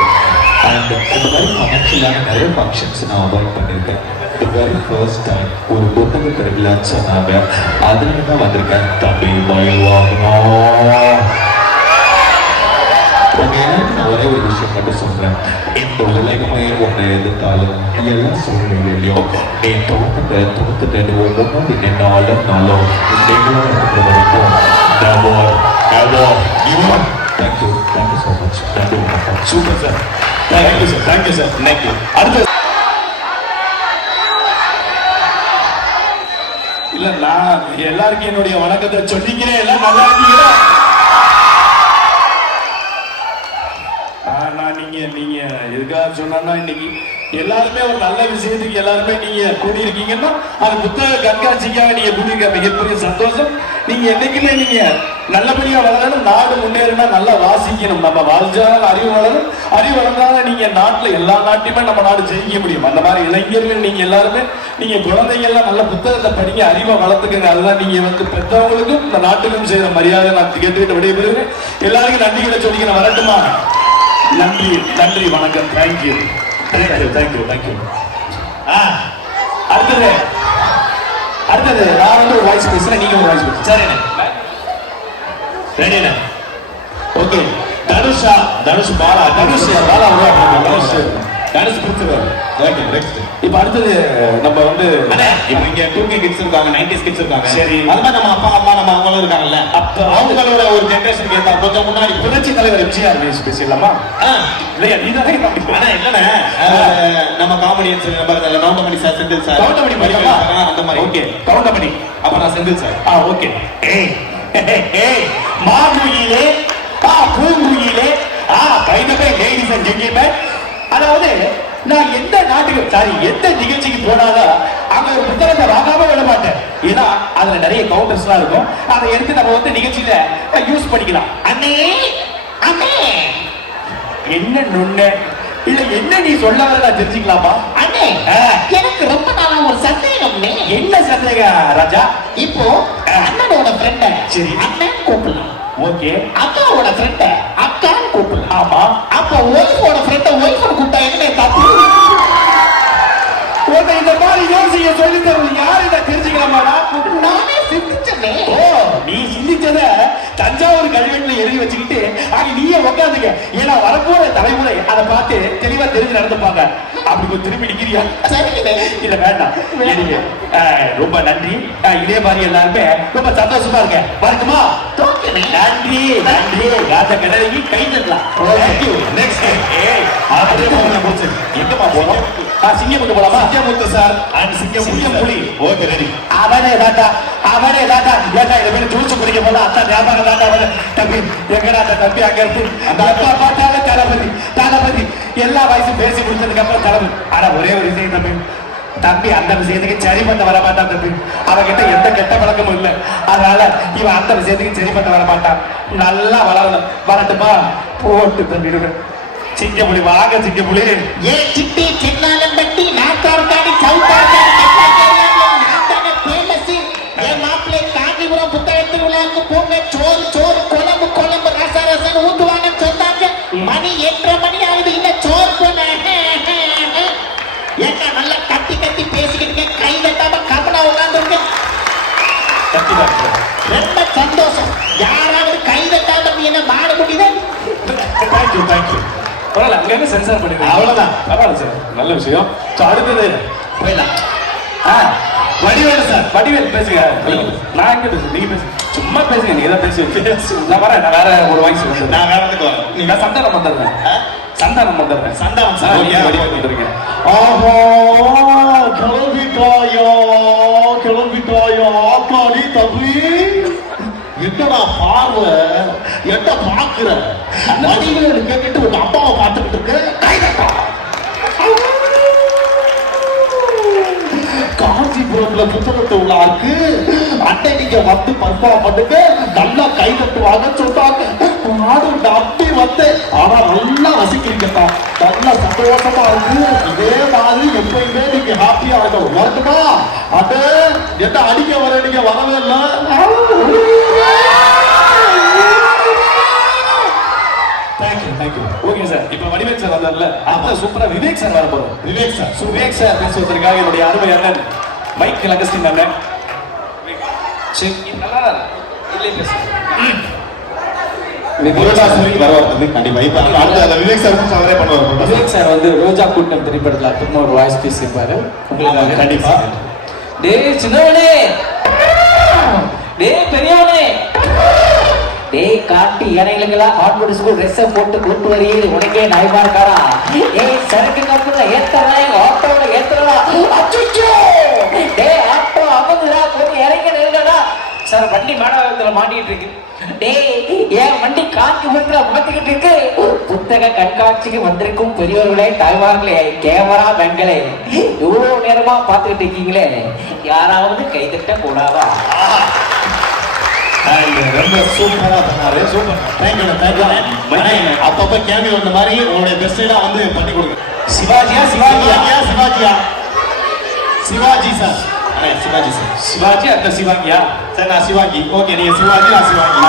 அண்ட் இந்த மாதிரி கமர்ஷியலான நிறைய ஃபங்க்ஷன்ஸ் நான் அவாய்ட் பண்ணியிருக்கேன். தி வெரி ஃபர்ஸ்ட் டைம் ஒரு புத்தக கடையில் சொன்னாங்க. அதில் தான் வந்திருக்கேன். தம்பி மயில் வாங்கணும். உங்க எல்லாருக்கும் நான் ஒரே ஒரு விஷயம் மட்டும் சொல்றேன். இந்த உலகமே உன்னை எதிர்த்தாலும் எல்லா சூழ்நிலையிலையும் நீ தோத்துட்டேன்னு முன்னாடி நின்னாலும் நீங்களும் இருக்கிற வரைக்கும் தேங்க்யூ ஸோ மச். நன்றி, வணக்கம். Super sir. Thank you sir, thank you sir, thank you. அடுத்த இல்ல, நான் எல்லாருக்கும் என்னுடைய வணக்கத்தை சொன்னீங்க. எல்லாம் நல்லா இருக்கீங்களா? நீங்க எதுக்காக சொன்னா, இன்னைக்கு எல்லாருமே ஒரு நல்ல விஷயத்துக்கு எல்லாருமே நீங்க கூடியிருக்கீங்கன்னா அது புத்தக கண்காட்சிக்காக நீங்க கூடியிருக்க மிகப்பெரிய சந்தோஷம். நீங்க என்னைக்குமே நீங்க நல்லபடியா வளரணும். நாடு முன்னேறினா நல்லா வாசிக்கணும். நம்ம வாழ்ந்தால் அறிவு வளரும். அறிவு வளர்ந்தாலும் நீங்க நாட்டுல எல்லா நாட்டையுமே நம்ம நாடு ஜெயிக்க முடியும். அந்த மாதிரி இளைஞர்கள் நீங்க எல்லாருமே நீங்க குழந்தைங்க எல்லாம் நல்ல புத்தகத்தை படிங்க, அறிவை வளர்த்துக்கங்க. அதுதான் நீங்க பெற்றவங்களுக்கும் இந்த நாட்டுக்கும் செய்த மரியாதை. நான் கேட்டுக்கிட்டு விடைபெறுகிறேன். எல்லாருக்கும் நன்றிகளை சொல்லி நான் வரட்டுமா? நன்றி, நன்றி, வணக்கம். Thank you, thank you, thank you, thank you. அடுத்தது நான் ஒரு வாய்ஸ் பேசுறேன், நீங்க ஒரு வாய்ஸ் பேசுறேன். சரிண்ணே, ரெடிண்ணே. Okay, Dhanush Bala Dhanush principal. Okay, next. இப்போ அடுத்தது நம்ம இப்போ இங்க 2K கிட்ஸ் இருக்காங்க, 90s கிட்ஸ் இருக்காங்க. சரி, அது மாதிரி நம்ம அப்பா அம்மா நம்ம அவங்களும் இருக்காங்கல்ல. அப்ப அவங்களோட ஒரு ஜெனரேஷனுக்கு ஏற்ற கொஞ்சம் முன்னாடி புரட்சி தலைவர் எம்ஜிஆர் பேசலாமா? இல்லையா, நீதானே. ஆனா என்னன்னா நம்ம காமெடியன்ஸ் நம்ம கவுண்டமணி சார், செந்தில் சார், கவுண்டமணி படிக்கா அந்த மாதிரி. ஓகே, கவுண்டமணி. அப்ப நான் செந்தில் சார். ஓகே. மாங்குயிலே பூங்குயிலே கைதபை லேடிஸ் அண்ட் ஜென்டில்மேன். அதாவது நான் எந்த நாட்டுக்கு எந்த நிகழ்ச்சிக்கு போனாலும் அங்க ஒரு புத்தகத்தை வாங்காம விட மாட்டேன். ஏன்னா அதுல நிறைய கவுண்டர்ஸ் எல்லாம் இருக்கும். அதை எடுத்து நம்ம நிகழ்ச்சியில யூஸ் பண்ணிக்கலாம். அண்ணே அண்ணே என்ன நுண்ண இல்ல என்ன நீ சொல்ல வர தெரிஞ்சுக்கலாமா? அண்ணே, எனக்கு ரொம்ப நாளா ஒரு சந்தேகம். என்ன சந்தேகம் ராஜா? இப்போ அண்ணனோட ஃப்ரெண்ட சரி அண்ணன் கூப்பிடலாம். ஓகே. அக்காவோட ஃப்ரெண்ட அக்கான்னு கூப்பிடலாம். ஆமா. அப்ப ஒய்ஃபோட ஃப்ரெண்ட ஒய்ஃப்னு கூப்பிட்டா என்ன தப்பு? இந்த மாதிரி யோசிக்க சொல்லி தருவது யாரு? இதை தெரிஞ்சுக்கலாமாடா? நானே சிந்திச்சேன். ஓ, நீ சிந்திச்சத தஞ்சாவூர் கல்வெட்டுல எழுதி வச்சுக்கிட்டு அங்க நீயே உட்காந்துக்க. ஏன்னா வரப்போற தலைமுறை அதை பார்த்து தெளிவா தெரிஞ்சு நடந்துப்பாங்க. அப்படி கொஞ்சம் திரும்பி நிக்கிறியா? இல்ல வேண்டாம். ரொம்ப நன்றி. இதே மாதிரி எல்லாருமே ரொம்ப சந்தோஷமா இருக்க வரட்டுமா? நன்றி, நன்றி. ராஜா கடலைக்கு கை தட்டலாம். நெக்ஸ்ட் எங்கம்மா போறோம்? சிங்கமுத்து போலாமா? சிங்கமுத்து சார் அண்ட் சிங்கம் புலி. Okay, ready. அவனே தாட்டா ஏட்டா இதை போய் ஜூஸ் குடிக்க போல அத்தா ஞாபகம் தாட்டா. தம்பி எங்கடா அந்த தம்பி அங்க இருக்கு? அந்த அப்பா பார்த்தாலே தளபதி தளபதி எல்லா வயசும் பேசி முடிச்சதுக்கு அப்புறம் தளபதி. ஆனா ஒரே ஒரு விஷயம் தம்பி, தம்பி அந்த விஷயத்துக்கு சரி பண்ண வர மாட்டான் தம்பி. அவகிட்ட எந்த கெட்ட பழக்கமும் இல்லை, அதனால இவன் அந்த விஷயத்துக்கு சரி பண்ண வர மாட்டான். நல்லா வளரணும். வரட்டுமா? போட்டு தம்பிடுவேன். சிங்கப்புலி வாங்க சிங்கப்புலி. ஏ சிட்டி சின்னாலம் பட்டி நாத்தார்காடி சவுத்தார்காடி மாப்பிள்ளை காஞ்சிபுரம் புத்தக திருவிழாவுக்கு போங்க. சோறு சோறு குழம்பு குழம்பு ரச ரசம் ஊத்துவாங்கன்னு சொன்னாங்க. மணி 8:30 மணி ஆகுது, இன்னும் சோறு போன ஏன்னா நல்லா கத்தி கத்தி பேசிக்கிட்டு கை தட்டாம கமலா உட்காந்துருக்கு. ரொம்ப சந்தோஷம். யாராவது கை தட்டாம என்ன மாட முடியுது? Thank you thank you. பரவாயில்ல, அங்க இருந்து சென்சார் பண்ணிடுங்க. அவ்வளவுதான். பரவாயில்ல சார், நல்ல விஷயம். அடுத்தது போயிடலாம். வடிவேலு சார். வடிவேல் பேசுங்க. நான் எங்க பேசுறேன், நீங்க பேசுங்க. சும்மா பேசுங்க, நீங்க தான் பேசுவீங்க. நான் வரேன், நான் வேற ஒரு வாய்ஸ் வந்து நான் வேற இடத்துக்கு வரேன். நீங்க சந்தானம் வந்துடுறேன். சந்தானம் வந்துடுறேன். சந்தானம் சார். வடிவேல் வந்துருங்க. ஆஹா, கிளம்பிட்டாயா கிளம்பிட்டாயா ஆத்தாடி தம்பி. என்னடா பார்வை, என்ன பாக்குற? வடிவேலு கேட்டுட்டு உங்க அப்பாவை பார்த்துக்கிட்டு இருக்க. கைதட்டா. காஞ்சிபுரம்ல புத்தகத்தை உள்ளாருக்கு அன்னை நீங்க வந்து பர்ஃபார்ம் பண்ணுங்க, நல்லா கை தட்டுவாங்க சொன்னாங்க. நானும் நம்பி வந்தேன். ஆனா நல்லா ரசிக்கிறீங்கப்பா, நல்லா சந்தோஷமா இருக்கு. இதே மாதிரி எப்பயுமே நீங்க ஹாப்பியா இருக்கணும். வரட்டுமா? அது என்ன அடிக்க வர, நீங்க வரவே இல்லை. Thank you thank you. ஓகே சார், இப்போ வடிவேல் சார் வந்தார்ல, அதான் சூப்பரா விவேக் சார் வர போறோம். விவேக் சார். விவேக் சார் பேசுவதற்காக என்னுடைய அருமை அண்ணன் மைக் அகஸ்டின் அண்ணன். சரி, நல்லா இல்லை பேசுங்க. விவேக் சார் அவரே பண்ணுவார். விவேக் சார் வந்து ரோஜா கூட்டம் திரைப்படத்துல அப்புறமா ஒரு வாய்ஸ் பேசியிருப்பாரு உங்களுக்கு. கண்டிப்பா. டேய் சின்னவனே, டேய் பெரியவனே, டேய் காட்டி இறைகளுங்களா ஹாட்போர்ட் ஸ்கூல் ட்ரெஸ் போட்டு கூட்டு வரீங்க. உனக்கே நாய்மா இருக்காரா? ஏய் சரக்கு கம்பெனில ஏத்தறா, எங்க ஆட்டோல ஏத்தறா. அச்சச்சோ, டேய் ஆட்டோ அமதுடா, கொஞ்சம் இறங்கி நில்லுடா. சார் வண்டி மாடவத்துல மாட்டிட்டு இருக்கு. டேய் ஏன் வண்டி காஞ்சிபுரத்துல மாட்டிக்கிட்டு இருக்கு? புத்தக கண்காட்சிக்கு வந்திருக்கும் பெரியவர்களே, தாய்மார்களே, கேமரா மேன்களே, இவ்வளவு நேரமா பார்த்துக்கிட்டு இருக்கீங்களே, யாராவது கை தட்ட கூடாதா? ரொம்ப சூப்பரா பண்ணாரு. சூப்பர். Thank you thank you. அப்பப்ப கேமியோ இந்த மாதிரி உங்களுடைய பெஸ்டா வந்து பண்ணி கொடுங்க. சிவாஜியா சிவாஜியா சிவாஜியா சிவாஜி சார். சிவாஜி சார். சிவாஜி அந்த சிவாங்கியா சார்? நான் சிவாஜி. ஓகே, நீங்க சிவாஜி, நான் சிவாஜி.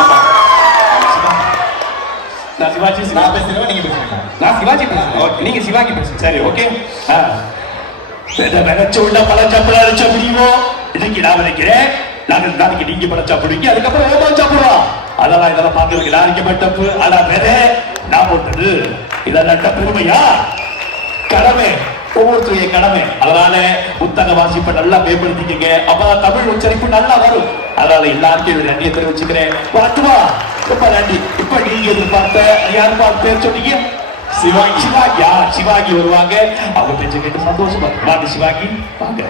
நான் சிவாஜி. நான் பேசுறேன், நீங்க பேசுறீங்க. நான் சிவாஜி பேசுறேன். ஓகே, நீங்க சிவாஜி பேசுங்க. சரி, ஓகே. நினைச்ச உள்ள பழச்சப்பட அடிச்ச முடியுமோ? இன்னைக்கு நான் நினைக்கிறேன், நாளைக்கு நீங்க பழச்சா பிடிங்க, அதுக்கப்புறம் ஓமா சாப்பிடுவோம். இதெல்லாம் பார்க்கறதுக்கு நான் நினைக்க தப்பு. ஆனா வேற நான் போட்டது இதெல்லாம் பெருமையா? கடமை, ஒவ்வொருத்தருடைய கடமை. அதனால புத்தக வாசிப்பை நல்லா மேம்படுத்திக்கங்க. அப்பதான் தமிழ் உச்சரிப்பு நல்லா வரும். அதனால எல்லாருக்கும் நன்றியை தெரிவிச்சுக்கிறேன். வரட்டுமா? ரொம்ப நன்றி. இப்ப நீங்க எதிர்பார்த்த யாருப்பா பேர் சொன்னீங்க? சிவாங்கி. சிவாங்கியா? சிவாங்கி வருவாங்க. அவங்க பேச்ச கேட்டு சந்தோஷமா வாங்க சிவாங்கி, வாங்க.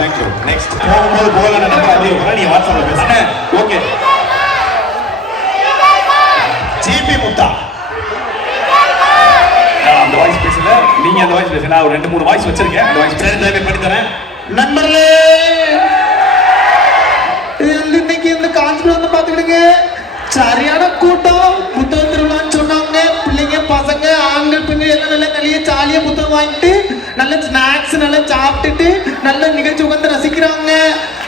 தேங்க்யூ. நெக்ஸ்ட் போகும்போது போல நீ வாட்ஸ்அப்ல பேசுங்க. ஓகே. ஜிபி முத்தா. நான் அந்த வாய்ஸ் பேசல, நீங்க அந்த வாய்ஸ் பேசுங்க. நான் ஒரு 2-3 வாய்ஸ் வச்சிருக்கேன். அந்த வாய்ஸ் தேவை பண்ணி தரேன். நண்பர்களே, இன்னைக்கு இந்த காஞ்சிபுரம் வந்து பாத்துக்கிடுங்க, சரியான கூட்டம். புத்தக திருவிழான்னு சொன்னாங்க. பிள்ளைங்க, பசங்க, ஆண்கள், பெண்கள் எல்லாம் நல்லா நிறைய ஜாலியா புத்தகம் வாங்கிட்டு நல்ல ஸ்நாக்ஸ் நல்லா சாப்பிட்டுட்டு நல்ல நிகழ்ச்சி உட்காந்து ரசிக்கிறாங்க.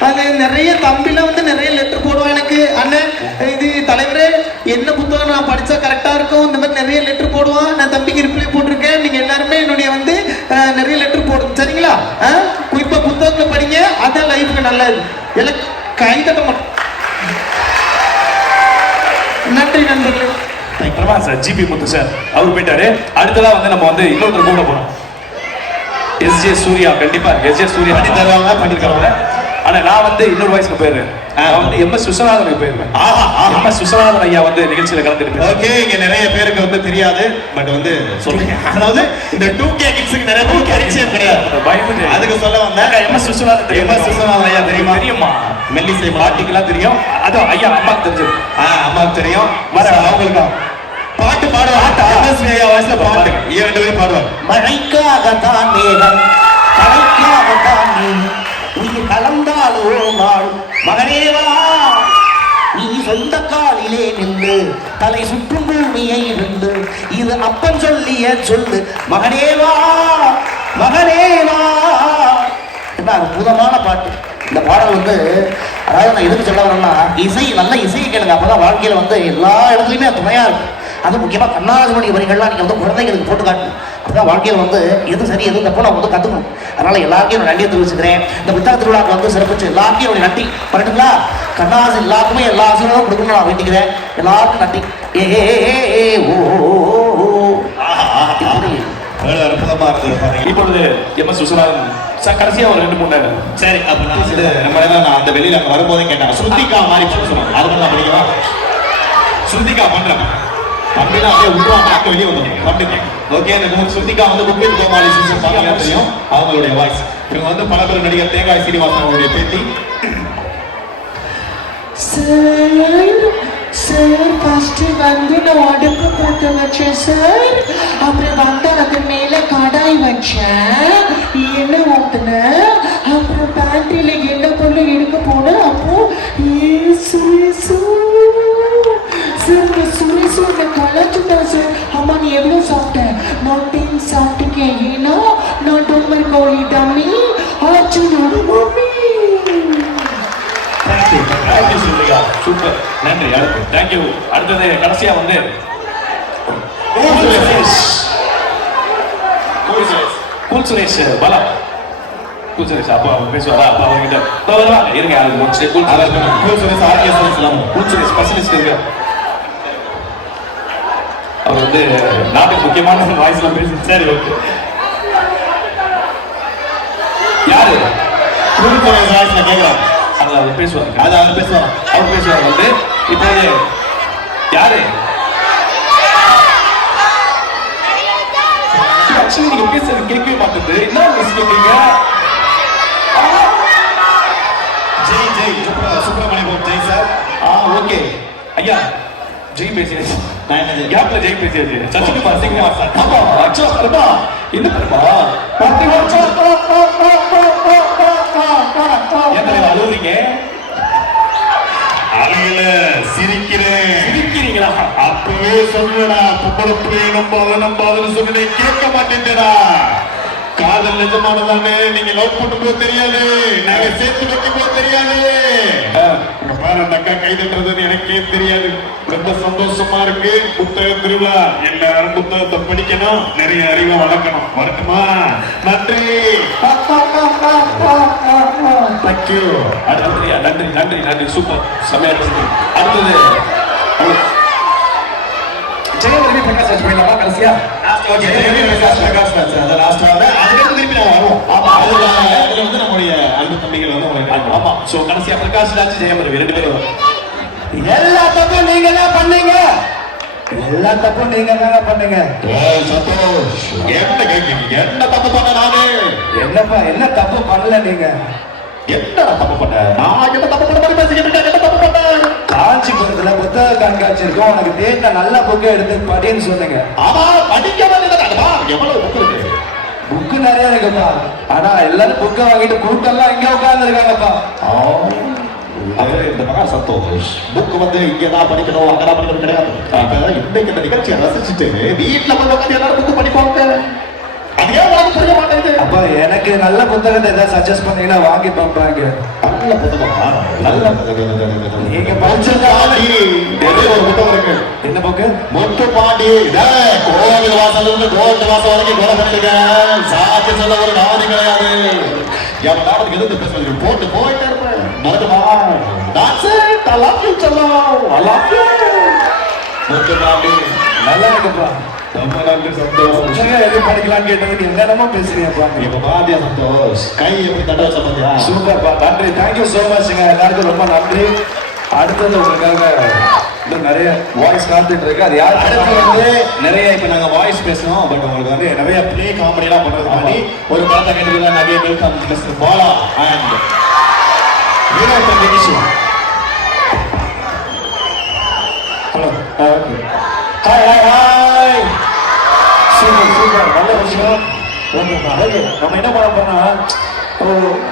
அது நிறைய தம்பில வந்து நிறைய லெட்டர் போடுவான் எனக்கு. அண்ணன், இது தலைவரே, என்ன புத்தகம் நான் படிச்சா கரெக்டா இருக்கும், இந்த மாதிரி நிறைய லெட்டர் போடுவான். நான் தம்பிக்கு ரிப்ளை போட்டிருக்கேன். நீங்க எல்லாருமே என்னுடைய வந்து நிறைய லெட்டர் போடுங்க, சரிங்களா? குறிப்பா புத்தகங்களை படிங்க, அதான் லைஃப்க்கு நல்லது. எல்லாம் கை தட்ட மாட்டோம். நன்றி நண்பர்களே. பிரமா சார், ஜிபி முத்து சார் அவர் போயிட்டாரு. அடுத்ததா வந்து நம்ம வந்து இன்னொருத்தர் கூட போறோம். எஸ்ஜே சூர்யா கண்டிப்பா எஸ்ஜே சூர்யா பண்ணி தருவாங்க, பண்ணிருக்காங்க. ஆனா நான் வந்து இன்னொரு வாய்ஸ்க்கு போயிருவேன். நான் வந்து MS விஸ்வநாதனுக்கு போயிருவேன். MS விஸ்வநாதன் ஐயா வந்து நிகழ்ச்சியில கலந்துட்டு. ஓகே, இங்க நிறைய பேருக்கு வந்து தெரியாது, பட் வந்து சொல்லுங்க. அதாவது இந்த 2K கிட்ஸ்க்கு நிறைய பேருக்கு பரிச்சயம் கிடையாது. பயந்து அதுக்கு சொல்ல வந்தேன். MS விஸ்வநாதன் தெரியும். MS விஸ்வநாதன் ஐயா தெரியுமா? தெரியுமா? மெல்லிசை பாட்டிக்கெல்லாம் தெரியும். அதுவும் ஐயா அம்மாக்கு தெரிஞ்சது. அம்மாவுக்கு தெரியும். வர அவங்களுக்கு பாட்டு பாடுவாங்க. MS ஐயா வாய்ஸ்ல பாட்டு இரண்டு பேரும் பாடுவாங்க. மழைக்காகத்தான் மேகம், கலைக்காகத்தான் நீ, உயிர் கலந்தாலோ நாள் மகனேவா, நீ சொந்த காலிலே நின்று தலை சுற்றும் பூமியை இருந்து, இது அப்பன் சொல்லிய சொல்லு மகனேவா மகனேவா. என்ன அற்புதமான பாட்டு. இந்த பாடல் வந்து அதாவது நான் எதுக்கு சொல்ல வரேன்னா, இசை நல்ல இசையை கேளுங்க, அப்பதான் வாழ்க்கையில வந்து எல்லா இடத்துலையுமே துணையா இருக்கு. அது முக்கியமாக கண்ணாதிபதி வரிகள்லாம் நீங்கள் வந்து குழந்தைங்களுக்கு போட்டு காட்டணும். அதுதான் வாழ்க்கையில் வந்து எது சரி எது தப்போ நான் வந்து கற்றுக்கணும். அதனால் எல்லாருக்கும் நான் நன்றியை தெரிவிச்சுக்கிறேன். இந்த புத்தக திருவிழாவுக்கு வந்து சிறப்பிச்சு எல்லாருக்கும் என்னுடைய நன்றி வரட்டுங்களா. கண்ணாசி எல்லாருக்குமே எல்லா ஆசீர்வாதம் கொடுக்கணும்னு நான் வேண்டிக்கிறேன். எல்லாருக்கும் நன்றி. அற்புதமா இருந்தது. இப்பொழுது MS விஸ்வநாதன் கடைசியா ஒரு 2-3 சரி, அப்ப நான் வந்து நான் அந்த வெளியில அங்க வரும்போதே கேட்டேன், ஸ்ருதிகா மாதிரி சொல்லுவாங்க, அது மட்டும் படிக்கலாம். ஸ்ருதிகா பண்றேன் அப்படின்னா அப்படியே விட்டுருவாங்க, நாக்கு வெளியே வந்துடும் அப்படிங்க. ஓகே, எனக்கு ஸ்ருதிகா வந்து புக்கில் கோமாளி சிஸ்டர் பார்த்தீங்கன்னா தெரியும் அவங்களுடைய வாய்ஸ். இவங்க வந்து பலபெரும் நடிகர் தேங்காய் சீனிவாசன் அவருடைய பேட்டி. சார் ஃபர்ஸ்ட் வந்து நான் அடுப்பு போட்டு வச்சேன் சார். அப்புறம் வந்து அது மேல கடாய் வச்சேன், எண்ணெய் ஊத்துனேன், அப்புறம் பேண்ட்ரியில எண்ணெய் பொருள் எடுக்க போனேன். அப்போ சுரேசு கலாச்சுட்டேன் சார். அம்மா நீ எவ்வளோ சாப்பிட்டேன்? நான் 10 சாப்பிட்டுக்கேன். ஏன்னா நான் டொம்மர் கோழி டம்மி ஆச்சுனோட மம்மி. தேங்க்யூ ஸ்ருதிகா, சூப்பர், நன்றி. அடுத்து தேங்க்யூ. அடுத்தது கடைசியா வந்து கூல் சுரேஷ் பாலா. கூல் சுரேஷ் அப்பா பேசுவாரா? அப்பா அவர்கிட்ட வருவாங்க, இருங்க அது முடிச்சு. Cool Suresh RKS cool Suresh specialist இருக்கு. அவர் வந்து நாட்டுக்கு முக்கியமான வாய்ஸ்ல பேசி. சரி, ஓகே. யாரு கூல் சுரேஷ் வாய்ஸ்ல கேட்கலாம், அவர் பேசுவாங்க. அது அவர் பேசுவாங்க. அவர் பேசுவாங்க வந்து இப்போ யாரு ஆக்சுவலி நீங்க பேசுறது கேட்கவே மாட்டேது. என்ன மிஸ் பண்றீங்க? ஜெய் சுப்பிரமணியம் ஜெய் சார். ஓகே ஐயா, ஜெய் பேசியாச்சு. நான் என்ன கேப்ல ஜெய் பேசியாச்சு. சச்சிகுமார் சிங்மார் சார். ஆமா அச்சா பரமா என்ன பரமா என்ன அழுவுறீங்க? அழகுல சிரிக்கிறீங்களா? அப்பவே சொல்லுடா, பொம்பளை நம்பாதுன்னு சொன்னே கேட்க மாட்டேன்டா. காதல் நிஜமானதானே? நீங்க லவ் பண்ணும்போது தெரியாது, நாங்க சேர்த்து வைக்கும் போது தெரியாது. பாரு அந்த அக்கா கை தட்டுறது எனக்கே தெரியாது. ரொம்ப சந்தோஷமா இருக்கு. புத்தக திருவிழா, எல்லாரும் புத்தகத்தை படிக்கணும், நிறைய அறிவை வளர்க்கணும். வரட்டுமா? நன்றி. தேங்க்யூ. நன்றி நன்றி நன்றி, சூப்பர், செம்மையா இருக்கு. அடுத்தது ஜெயலலிதா பிரகாஷ் ராஜ் போயிடலாமா கடைசியா? ஓகே, பிரகாஷ் ராஜ் அத லாஸ்ட் வாங்க. அதுக்கு திருப்பி நான் வருவோம். ஆமா, அதுல வந்து நம்மளுடைய அன்பு தம்பிகள் வந்து உங்களுக்கு. ஆமா, சோ கடைசியா பிரகாஷ் ராஜ் ஜெயமரவி 2 பேரும். எல்லா தப்பும் நீங்க தான் பண்ணீங்க. எல்லா தப்பும் நீங்க தான் பண்ணீங்க. சந்தோஷ், என்ன கேட்கிறீங்க? என்ன தப்பு பண்ண நானு? என்னப்பா என்ன தப்பு பண்ணல நீங்க? என்ன தப்பு பண்ண? நான் என்ன தப்பு பண்ண மாதிரி பேசிக்கிட்டு இருக்கேன்? என்ன தப்பு பண்ண? காஞ்சிபுரத்துல புத்தக கண்காட்சி இருக்கும், உனக்கு தேர்ந்த நல்ல புக்கை எடுத்து படின்னு சொன்னீங்க. ஆமா, படிக்க வேண்டியதுதானப்பா. எவ்வளவு புக் இருக்கு? புக்கு நிறைய இருக்குப்பா. ஆனா எல்லாரும் புக்கை வாங்கிட்டு கூட்டம்லாம் இங்க உட்கார்ந்து இருக்காங்கப்பா. இந்த மகா சந்தோஷ், புக் வந்து இங்கதான் படிக்கணும் அங்கதான் படிக்கணும் கிடையாது. இன்னைக்கு இந்த நிகழ்ச்சியை ரசிச்சுட்டு வீட்டுல போய் உட்காந்து எல்லாரும் புக் படிப்பாங்க. அதே உனக்கு புரிய மாட்டேங்குது. அப்ப எனக்கு நல்ல புத்தகத்தை ஏதாவது சஜஸ்ட் பண்ணீங்கன்னா வாங்கி பார்ப்பாங்க. நல்ல புத்தகமா? நல்ல புத்தகம் நீங்க படிச்சிருக்காங்க. ஒரு புத்தகம் இருக்கு. என்ன புக்கு? முத்து பாண்டி. கோவில் வாசல் இருந்து கோவில் வாசல் வரைக்கும் கொலை பண்ணிருக்க. சாட்சி சொல்ல ஒரு நாதி கிடையாது. எவன் நாவதுக்கு எதிர்த்து பேசுறது போட்டு போயிட்டே இருப்பேன். மறந்துமா? That's it. I love you, Challo. I love you. முத்து பாண்டி நல்லா இருக்குப்பா. ரொம்ப நன்றி சந்தோஷ். எது படிக்கலாம்னு கேட்டது என்னென்னமோ பேசுறீங்கப்பா. இப்ப பாத்தியா சந்தோஷ், கை எப்படி தட்ட வச்ச பாத்தியா? சூப்பர்ப்பா, நன்றி, தேங்க்யூ சோ மச்ங்க. எல்லாருக்கும் ரொம்ப நன்றி. அடுத்தது உங்களுக்காக இன்னும் நிறைய வாய்ஸ் காத்துட்டு இருக்கு. அது யார் அடுத்து வந்து நிறைய இப்ப நாங்க வாய்ஸ் பேசணும், பட் உங்களுக்கு வந்து நிறைய ப்ளே காமெடி எல்லாம் பண்றதுக்காண்டி ஒரு படத்தை கேட்டுதான் நிறைய welcome mister Bala and Virendra Dinesh. Hello, okay, hi hi hi. Super super, நல்ல விஷயம். ஓகேப்பா, ஓகே, நம்ம என்ன பண்ண போறோம்னா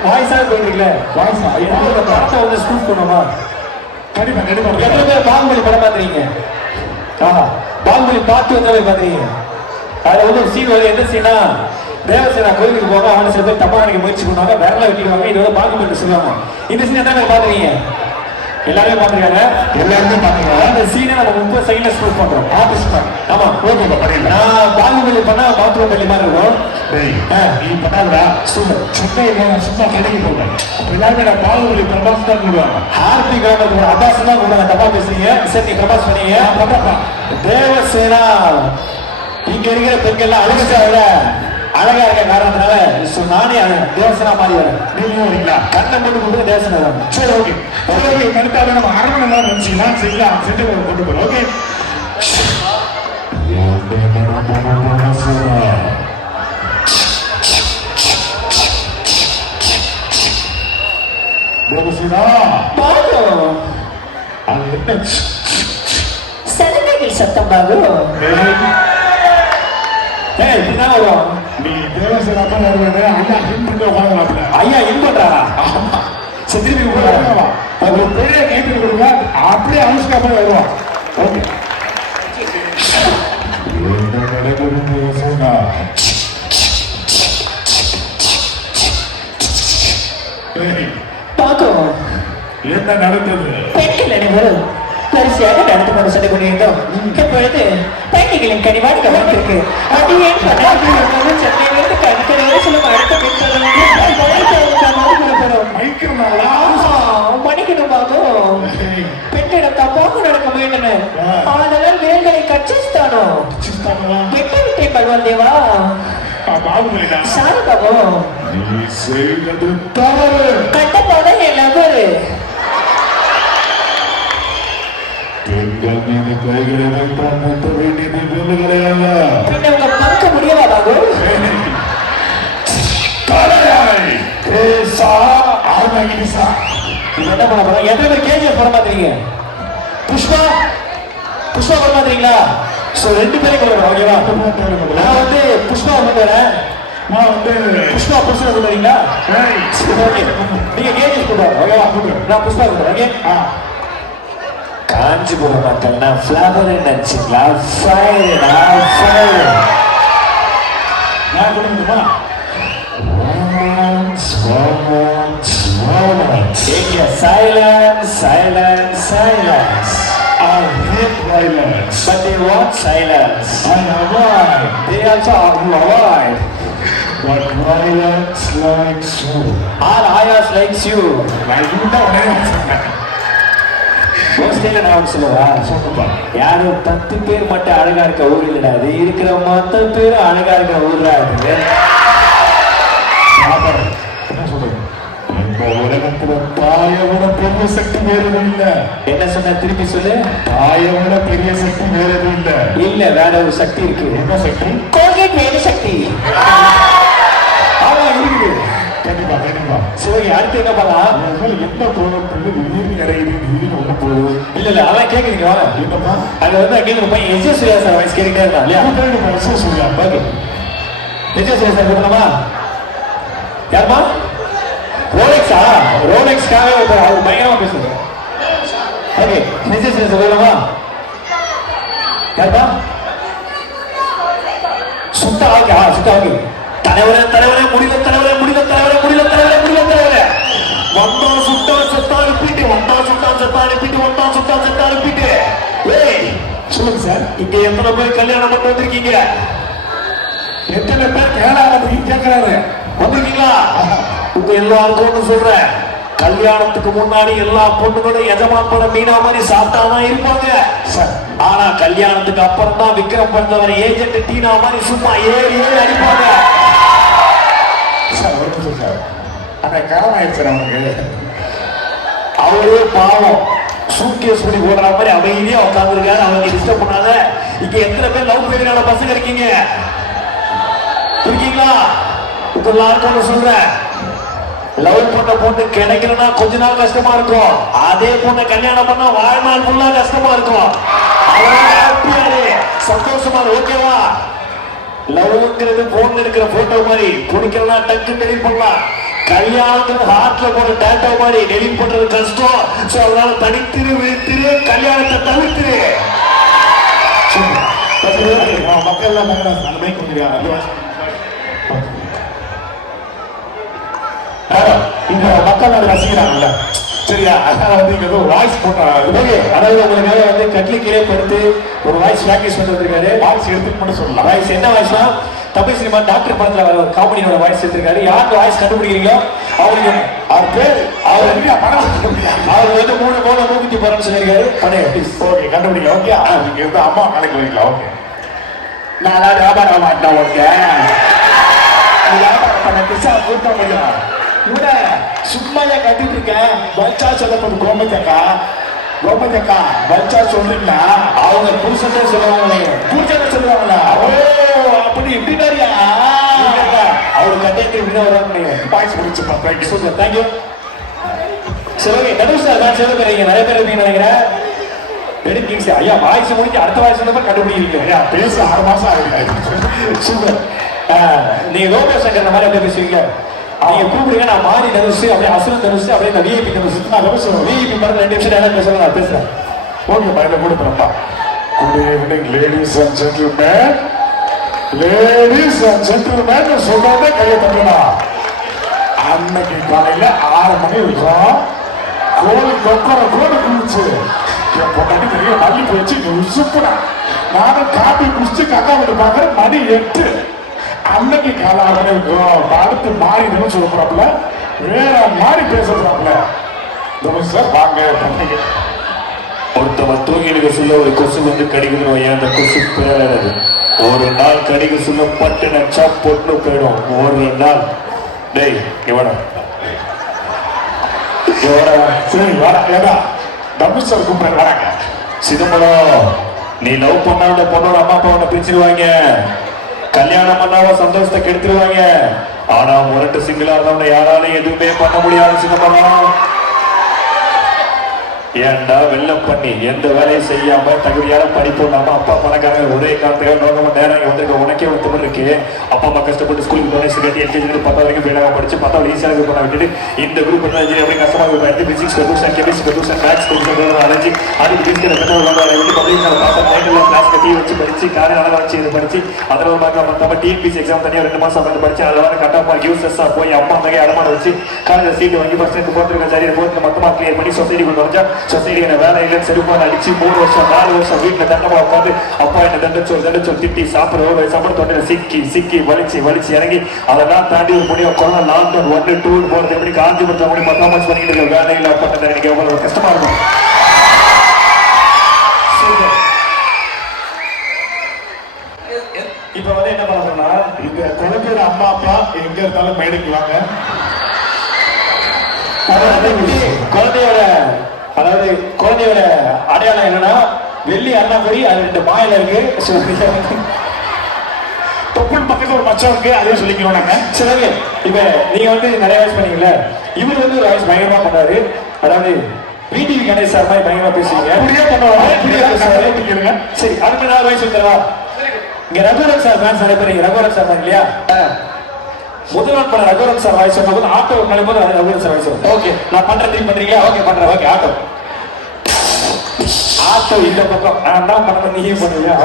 வாய்ஸா போயிருக்கீங்களே, வாய்ஸா என்ன படத்தை வந்து ஸ்கூல் பண்ணுவோமா? கண்டிப்பா கண்டிப்பா. எத்தனை பேர் பாகுபலி படம் பார்த்துறீங்க? ஆஹா, பாகுபலி பார்த்து வந்தாலே பார்த்துறீங்க. அதுல வந்து ஒரு சீன் வந்து என்ன சீனா, தேவசேனா கோயிலுக்கு போக அவனை சில பேர் தப்பா நினைக்க முயற்சி பண்ணுவாங்க, விரல வெட்டிடுவாங்க. இது வந்து பாகுபலி சொல்லுவாங்க. இந்த சீன் என்ன பார்த்துறீங்க? எல்லாருமே பாத்துருக்காங்க, எல்லாருமே பாத்துருக்காங்க. அந்த சீனை நம்ம 30 செகண்ட்ல ஸ்கூல் பண்றோம். ஆபீஸ் தான். ஆமா, ஓகே பண்ணிடலாம். நான் பாகுபலி பண்ணா பாத்ரூம் பள்ளி மாதிரி இருக்கும். நீ பண்ணாதடா. சூப்பர். சும்மா கிடைக்க போகிறேன். எல்லாருமே நான் பாகுபலி பிரபாஸ் தான் கூடுவாங்க. ஹார்திக் அபாஸ் தான் கூட தப்பா பேசுறீங்க. சரி, நீ பிரபாஸ் பண்ணீங்க. தேவசேனா இங்க இருக்கிற பெண்கள்லாம் அழகா இருக்க காரணத்தினால நானே தேவசேனா மாறி வரேன். நீங்க வரீங்களா? கண்ணை மட்டும் கொடுத்து தேவசேனா தான். சரி, ஓகே. ஓகே, கரெக்டாக நம்ம அரவணை நேரம் நினைச்சீங்கன்னா சரிங்களா? செட்டு கொண்டு போறோம். ஓகே. தேவசேனா, அது என்ன சலங்கைகள் சத்தம் பாகும். இப்படிதான் வரும். நீ தேவசேனா தான் வருவேன். ஐயா ஹிண்ட் பண்ணி உட்காந்துலாப்ல. ஐயா இன் பண்றாரா? திருப்பி உட்காருவா. ஒரு பெரிய கேட்டு கொடுங்க, அப்படியே அனுஷ்கா போய் வருவான். ஓகே. என்ன நடக்குது தேவசேனா? பாகும். என்ன நடந்தது? பெண்கள் அனைவரும் வரிசையாக நடந்து கொண்டு செல்ல வேண்டும். இப்பொழுது பயணிகளின் கனிவான கவனத்திற்கு அடியேன் சென்னையிலிருந்து கருத்தரை செல்லும் அடுத்த மணிக்கணுமாகும். பெண்ணிடம் தப்பாக நடக்க வேண்டும். ஆதலால் வேல்களை கட்சிஸ்தானோ விட்டு விட்டே பல்வான் தேவா. சாரி பாபு, நீ செய்தது தவறு. கட்டப்பாத எல்லாரும் பெண்கள் மீது கைகளை வைத்தால் நிறுத்த வேண்டியது வெல்லுகளை அல்ல. பின்ன உங்க பார்க்க முடியவா பாபு? தலையாய் கேசா ஆர்மகிசா. என்ன பண்ண போறோம்? எத்தனை பேர் கேஜிஎஃப் படம் பாத்தீங்க? புஷ்பா படம் பாத்தீங்களா? சோ 2 பேரும் கொண்டு வரோம். ஓகேவா? நான் வந்து புஷ்பா கொண்டு வரேன். நான் வந்து புஷ்பா கொண்டு வரீங்களா? ஓகே, நீங்க கேஜிஎஃப் கொண்டு வரோம். ஓகேவா? நான் புஷ்பா கொண்டு வரேன். ஓகே. காஞ்சிபுரம் மக்கள்னா ஃபிளவர் நினைச்சிங்களா? ஃபயர்டா ஃபயர். நான் கொடுக்கணுமா? Take silence, silence, silence. I hate violence. But they want silence. I avoid. They also avoid. But violence likes you. All ayahs likes you. நான் இதுதான் உடனே சொன்னேன். மோஸ்ட்லி நான் சொல்லுவா, யாரும் 10 பேர் மட்டும் அழகா இருக்க ஊர் இல்லடா, அது இருக்கிற மொத்த பேரும் அழகா இருக்க ஊர்ரா இருக்கு. என்ன சொல்றது? இந்த உலகத்துல தாயை விட பெரிய சக்தி வேற எதுவும் இல்ல. என்ன சொன்ன? திருப்பி சொல்லு. தாயை விட பெரிய சக்தி வேற எதுவும் இல்ல. இல்ல, வேற ஒரு சக்தி இருக்கு. என்ன சக்தி? கோல்கேட் வேறு சக்தி. ஆமா, இருக்குது. கண்டிப்பா கண்டிப்பா. சரி, அடுத்து என்ன பண்ணலாம்? என்ன தோணுது? திடீர்னு இறங்குது, திடீர்னு ஒண்ணு போகுது. இல்ல அதான் கேக்குறீங்க. என்னப்பா? அது வந்து அங்கே போய் எஸ் சூர்யா சார் வாய்ஸ் கேட்டுட்டே இருந்தா இல்லையா? சொல்லியா? ஓகே, எஸ் சூர்யா சார் கூப்பிடலாமா? யாருமா? ரோலெக்ஸா? ரோலெக்ஸ்க்காக அவர் பயங்கரமா பேசுறாரு. ஓகே, எஸ் சூர்யா சார் கூப்பிடலாமா? யாருமா? சுத்தா ஓகே. சுத்தா ஓகே. தலைவரே முடியல, தலைவரே முடியல, தலைவரே முடியல, தலைவரே முடியல, தலைவரே. வந்தா சுட்டா செத்தா ரிப்பீட், வந்தா சுட்டா செத்தா ரிப்பீட், வந்தா சுட்டா செத்தா ரிப்பீட். ஏய், சொல்லுங்க சார். இங்க எத்தனை பேர் கல்யாணம் பண்ணி வந்திருக்கீங்க? எத்தனை பேர் கேளாத கேட்கிறாரு? வந்திருக்கீங்களா? உங்க எல்லாருக்கும் ஒண்ணு சொல்றேன், கல்யாணத்துக்கு முன்னாடி எல்லா பொண்ணுங்களும் எஜமான் படம் மீனா மாதிரி சாப்பிட்டாதான் இருப்பாங்க. சார் ஆனா கல்யாணத்துக்கு அப்புறம் தான் விக்ரம் பண்ணவர் ஏஜென்ட் டீனா மாதிரி சும்மா ஏறி அடிப்பாங்க. சார் ஒரு நிமிஷம் சார், அந்த காரணம் ஆயிடுச்சு நமக்கு. அவரே பாவம் சூட்கேஸ் பண்ணி போடுற மாதிரி அமைதியா உட்காந்துருக்காரு. அவங்க டிஸ்டர்ப் பண்ணாத. இங்க எத்தனை பேர் லவ் ஃபெயிலியரான பசங்க இருக்கீங்களா? எல்லாருக்கும் சொல்றேன், லவ் பண்ண பொண்ணு கிடைக்கலன்னா கொஞ்ச நாள் கஷ்டமா இருக்கும். அதே பொண்ணை கல்யாணம் பண்ணா வாழ்நாள் ஃபுல்லா கஷ்டமா இருக்கும். சந்தோஷமா ஓகேவா? லவ்ங்கிறது போன்ல இருக்கிற போட்டோ மாதிரி பிடிக்கலன்னா டக்கு டெலிட் பண்ணலாம். கல்யாணத்துக்கு ஹார்ட்ல போற டேட்டா மாதிரி டெலிட் பண்றது கஷ்டம். சோ அதனால தனித்திரு விழித்திரு, கல்யாணத்தை தவிர்த்திரு. மக்கள் எல்லாம் அந்த மைக் வந்துருக்காங்க. இந்த மக்கள் அதை ரசிக்கிறாங்கல்ல, சரியா? அதனால வந்து இங்க ஒரு வாய்ஸ் போட்டாங்க. அதாவது உங்களுக்காக வந்து கட்லி கீழே படுத்து ஒரு வாய்ஸ் பிராக்டிஸ் பண்ணி வந்திருக்காரு. வாய்ஸ் எடுத்துட்டு மட்டும் சொல்லலாம். வாய்ஸ் என்ன வாய்ஸ்னா, தமிழ் சினிமா டாக்டர் படத்துல வர ஒரு காமெடியோட வாய்ஸ் எடுத்திருக்காரு. யாருக்கு வாய்ஸ் கண்டுபிடிக்கிறீங்களோ அவருக்கு அவர் பேர் அவர் வந்து 3 போல மூக்குத்தி போறேன்னு சொல்லியிருக்காரு. ஓகே, கண்டுபிடிக்க. ஓகே, நீங்க வந்து அம்மா கலெக்ட் பண்ணிக்கலாம். ஓகே, நான் வியாபாரம் மாட்டேன். ஓகே, வியாபாரம் பண்ண பிசா கூட்ட முடியும். இவட சும்மாயா கட்டிட்டு இருக்கேன். வச்சா சொல்லப்போது கோமச்சக்கா வச்சா சொல்றீங்களா? அவங்க புருஷத்தை சொல்லுவாங்க. பூஜை சொல்லுவாங்களா? ஓ, அப்படி இப்படினாரியா? அவர் கட்டிட்டு இப்படிதான் வருவாங்க. வாய்ஸ் முடிச்சுப்பா. தேங்க்யூ. Super, thank you. சரி, ஓகே. நடுவு சார் தான் சேவை பெறீங்க. நிறைய பேர் இருக்கீங்க நினைக்கிறேன். எடுத்தீங்க சார். ஐயா வாய்ஸ் முடிஞ்சு அடுத்த வாய்ஸ் வந்து கண்டுபிடிக்கிறீங்க. ஐயா பேச 6 மாசம் ஆகுது. சூப்பர். நீங்க ரோபோ சங்கர் மாதிரி அப்படியே பேசுவீங்க. நீங்க கூப்பிடுங்க, நான் மாறி தனுஷ் அப்படியே அசுரன் தனுஷ் அப்படியே இந்த விஐபி தனுஷ். நான் விஐபி படத்துல 2 நிமிஷம் என்ன பேசுறேன், நான் பேசுறேன். ஓகே, பையில கொடுப்பா. Good evening ladies and gentlemen. Ladies and gentlemen சொல்றதே கையை தட்டலாம். அன்னைக்கு காலையில 6 மணி இருக்கும். கோழி கொக்கர கோழி குளிச்சு என் பொண்டாட்டி தெரியும் தள்ளி போச்சு. உசுப்புடா. நானும் காப்பி குடிச்சு கக்கா விட்டு பாக்குறேன். மணி 8. அன்னைக்கு கால 6 மணி இருக்கும். அடுத்து மாறி சொல்றாப்புல, வேற மாதிரி பேசுறாப்புல. சார் வாங்க பண்ணீங்க. ஒருத்தவன் தூங்கிடுக்க சொல்ல ஒரு கொசு வந்து கடிக்கணும். ஏன் அந்த கொசு பிறகு ஒரு நாள் கடிக்க சொல்ல பட்டு நச்சா பொட்டு போயிடும். ஒரு நாள் டேய் இவன சரி வாடா. ஏடா டபுள் சார் கூப்பிட வராங்க. சிதம்பரம், நீ லவ் பண்ணாத பொண்ணோட அம்மா அப்பா உன்னை பிரிச்சிருவாங்க. கல்யாணம் பண்ணாவ சந்தோஷத்தை கெடுத்துருவாங்க. ஆனா முரட்டு சிங்கிளா இருந்தவங்க யாராலையும் எதுவுமே பண்ண முடியாது சிதம்பரம். ஏன்டா வெள்ளம் பண்ணி எந்த வேலையும் செய்யாம தகுதியான படிப்பு இல்லாம அப்பா பணக்காரங்க ஒரே காலத்துக்காக நோக்கமா நேரம் வந்திருக்க உனக்கே ஒரு தமிழ் இருக்கு. அப்பா அம்மா கஷ்டப்பட்டு ஸ்கூலுக்கு டொனேஷன் கட்டி எல்கேஜி 10 வரைக்கும் பேடாக படிச்சு 10 ஈஸியாக பண்ண விட்டுட்டு இந்த குரூப் அப்படி கஷ்டமாக படித்து பிசிக்ஸ் கட்டூஷன் கெமிஸ்ட்ரி கட்டூஷன் மேக்ஸ் கட்டூஷன் அலைஞ்சி அதுக்கு பிசிக்கிற பெற்றோர் விட்டு பப்ளிக் கிளாஸ் கட்டி வச்சு படிச்சு காலையில் அளவு வச்சு இது படிச்சு அதில் நம்ம டிஎன்பிசி எக்ஸாம் தனியாக 2 மாசம் வந்து படிச்சு அதில் வர கட்டாமா யூசஸா போய் அம்மா அங்கே அடமான வச்சு காலேஜ் சீட்டு வாங்கி பர்சன்ட் போட்டுருக்க சரி போட்டு மொத்தமாக கிளியர் பண்ணி சொசைட்டி வந்தா சொசைட்டியான வேலை இல்லைன்னு செருப்பான அடிச்சு 3 வருஷம் 4 வருஷம் வீட்டில் தண்டமா உட்காந்து அப்பா என்ன தண்டச்சோல் திட்டி சாப்பிட தொண்டையில சிக்கி வலிச்சு இறங்கி அதெல்லாம் தாண்டி ஒரு முடியும் கொரோனா லாக்டவுன் 1 2 போறது எப்படி காஞ்சிபுரத்தை முடி 10 மாசம் பண்ணிட்டு இருக்க வேலையில் அப்பா எனக்கு எவ்வளவு கஷ்டமா இருக்கும். இப்ப வந்து என்ன பண்றோம்னா, இந்த குழந்தையோட அம்மா அப்பா எங்க இருந்தாலும் மேடைக்கு வாங்க. குழந்தையோட அடையாளம் என்னன்னா வெள்ளி அண்ணாபுரி, அது 2 மாயில இருக்கு. தொப்புள் பக்கத்துல ஒரு மச்சம் இருக்கு, அதே சொல்லிக்கிறோம் நாங்க. சரி, இப்ப நீங்க வந்து நிறைய வாய்ஸ் பண்ணீங்கல்ல, இவர் வந்து ஒரு வாய்ஸ் பயங்கரமா பண்ணாரு. அதாவது பிடிவி கணேஷ் சார் மாதிரி பயங்கரமா பேசுவீங்க. அப்படியே பண்ணுவாங்க. சரி, அடுத்த நாள் வாய்ஸ் தரவா? இங்க ரகுவரன் சார் ஃபேன்ஸ் நிறைய பேர். ரகுவரன் சார் தான் இல்லையா? முதல்வன் பண்ண ரகுவரன் சார் வாய்ஸ் சொன்னபோது ஆட்டோ நடும்போது ரகுவரன் சார் வாய்ஸ். ஓகே, நான் பண்றேன், திரும்பி பண்றீங்களா? ஓகே பண்றேன். ஓகே, ஆட்டோ இந்த பக்கம் நான் தான் பண்ண, நீயே பண்ணுவியா?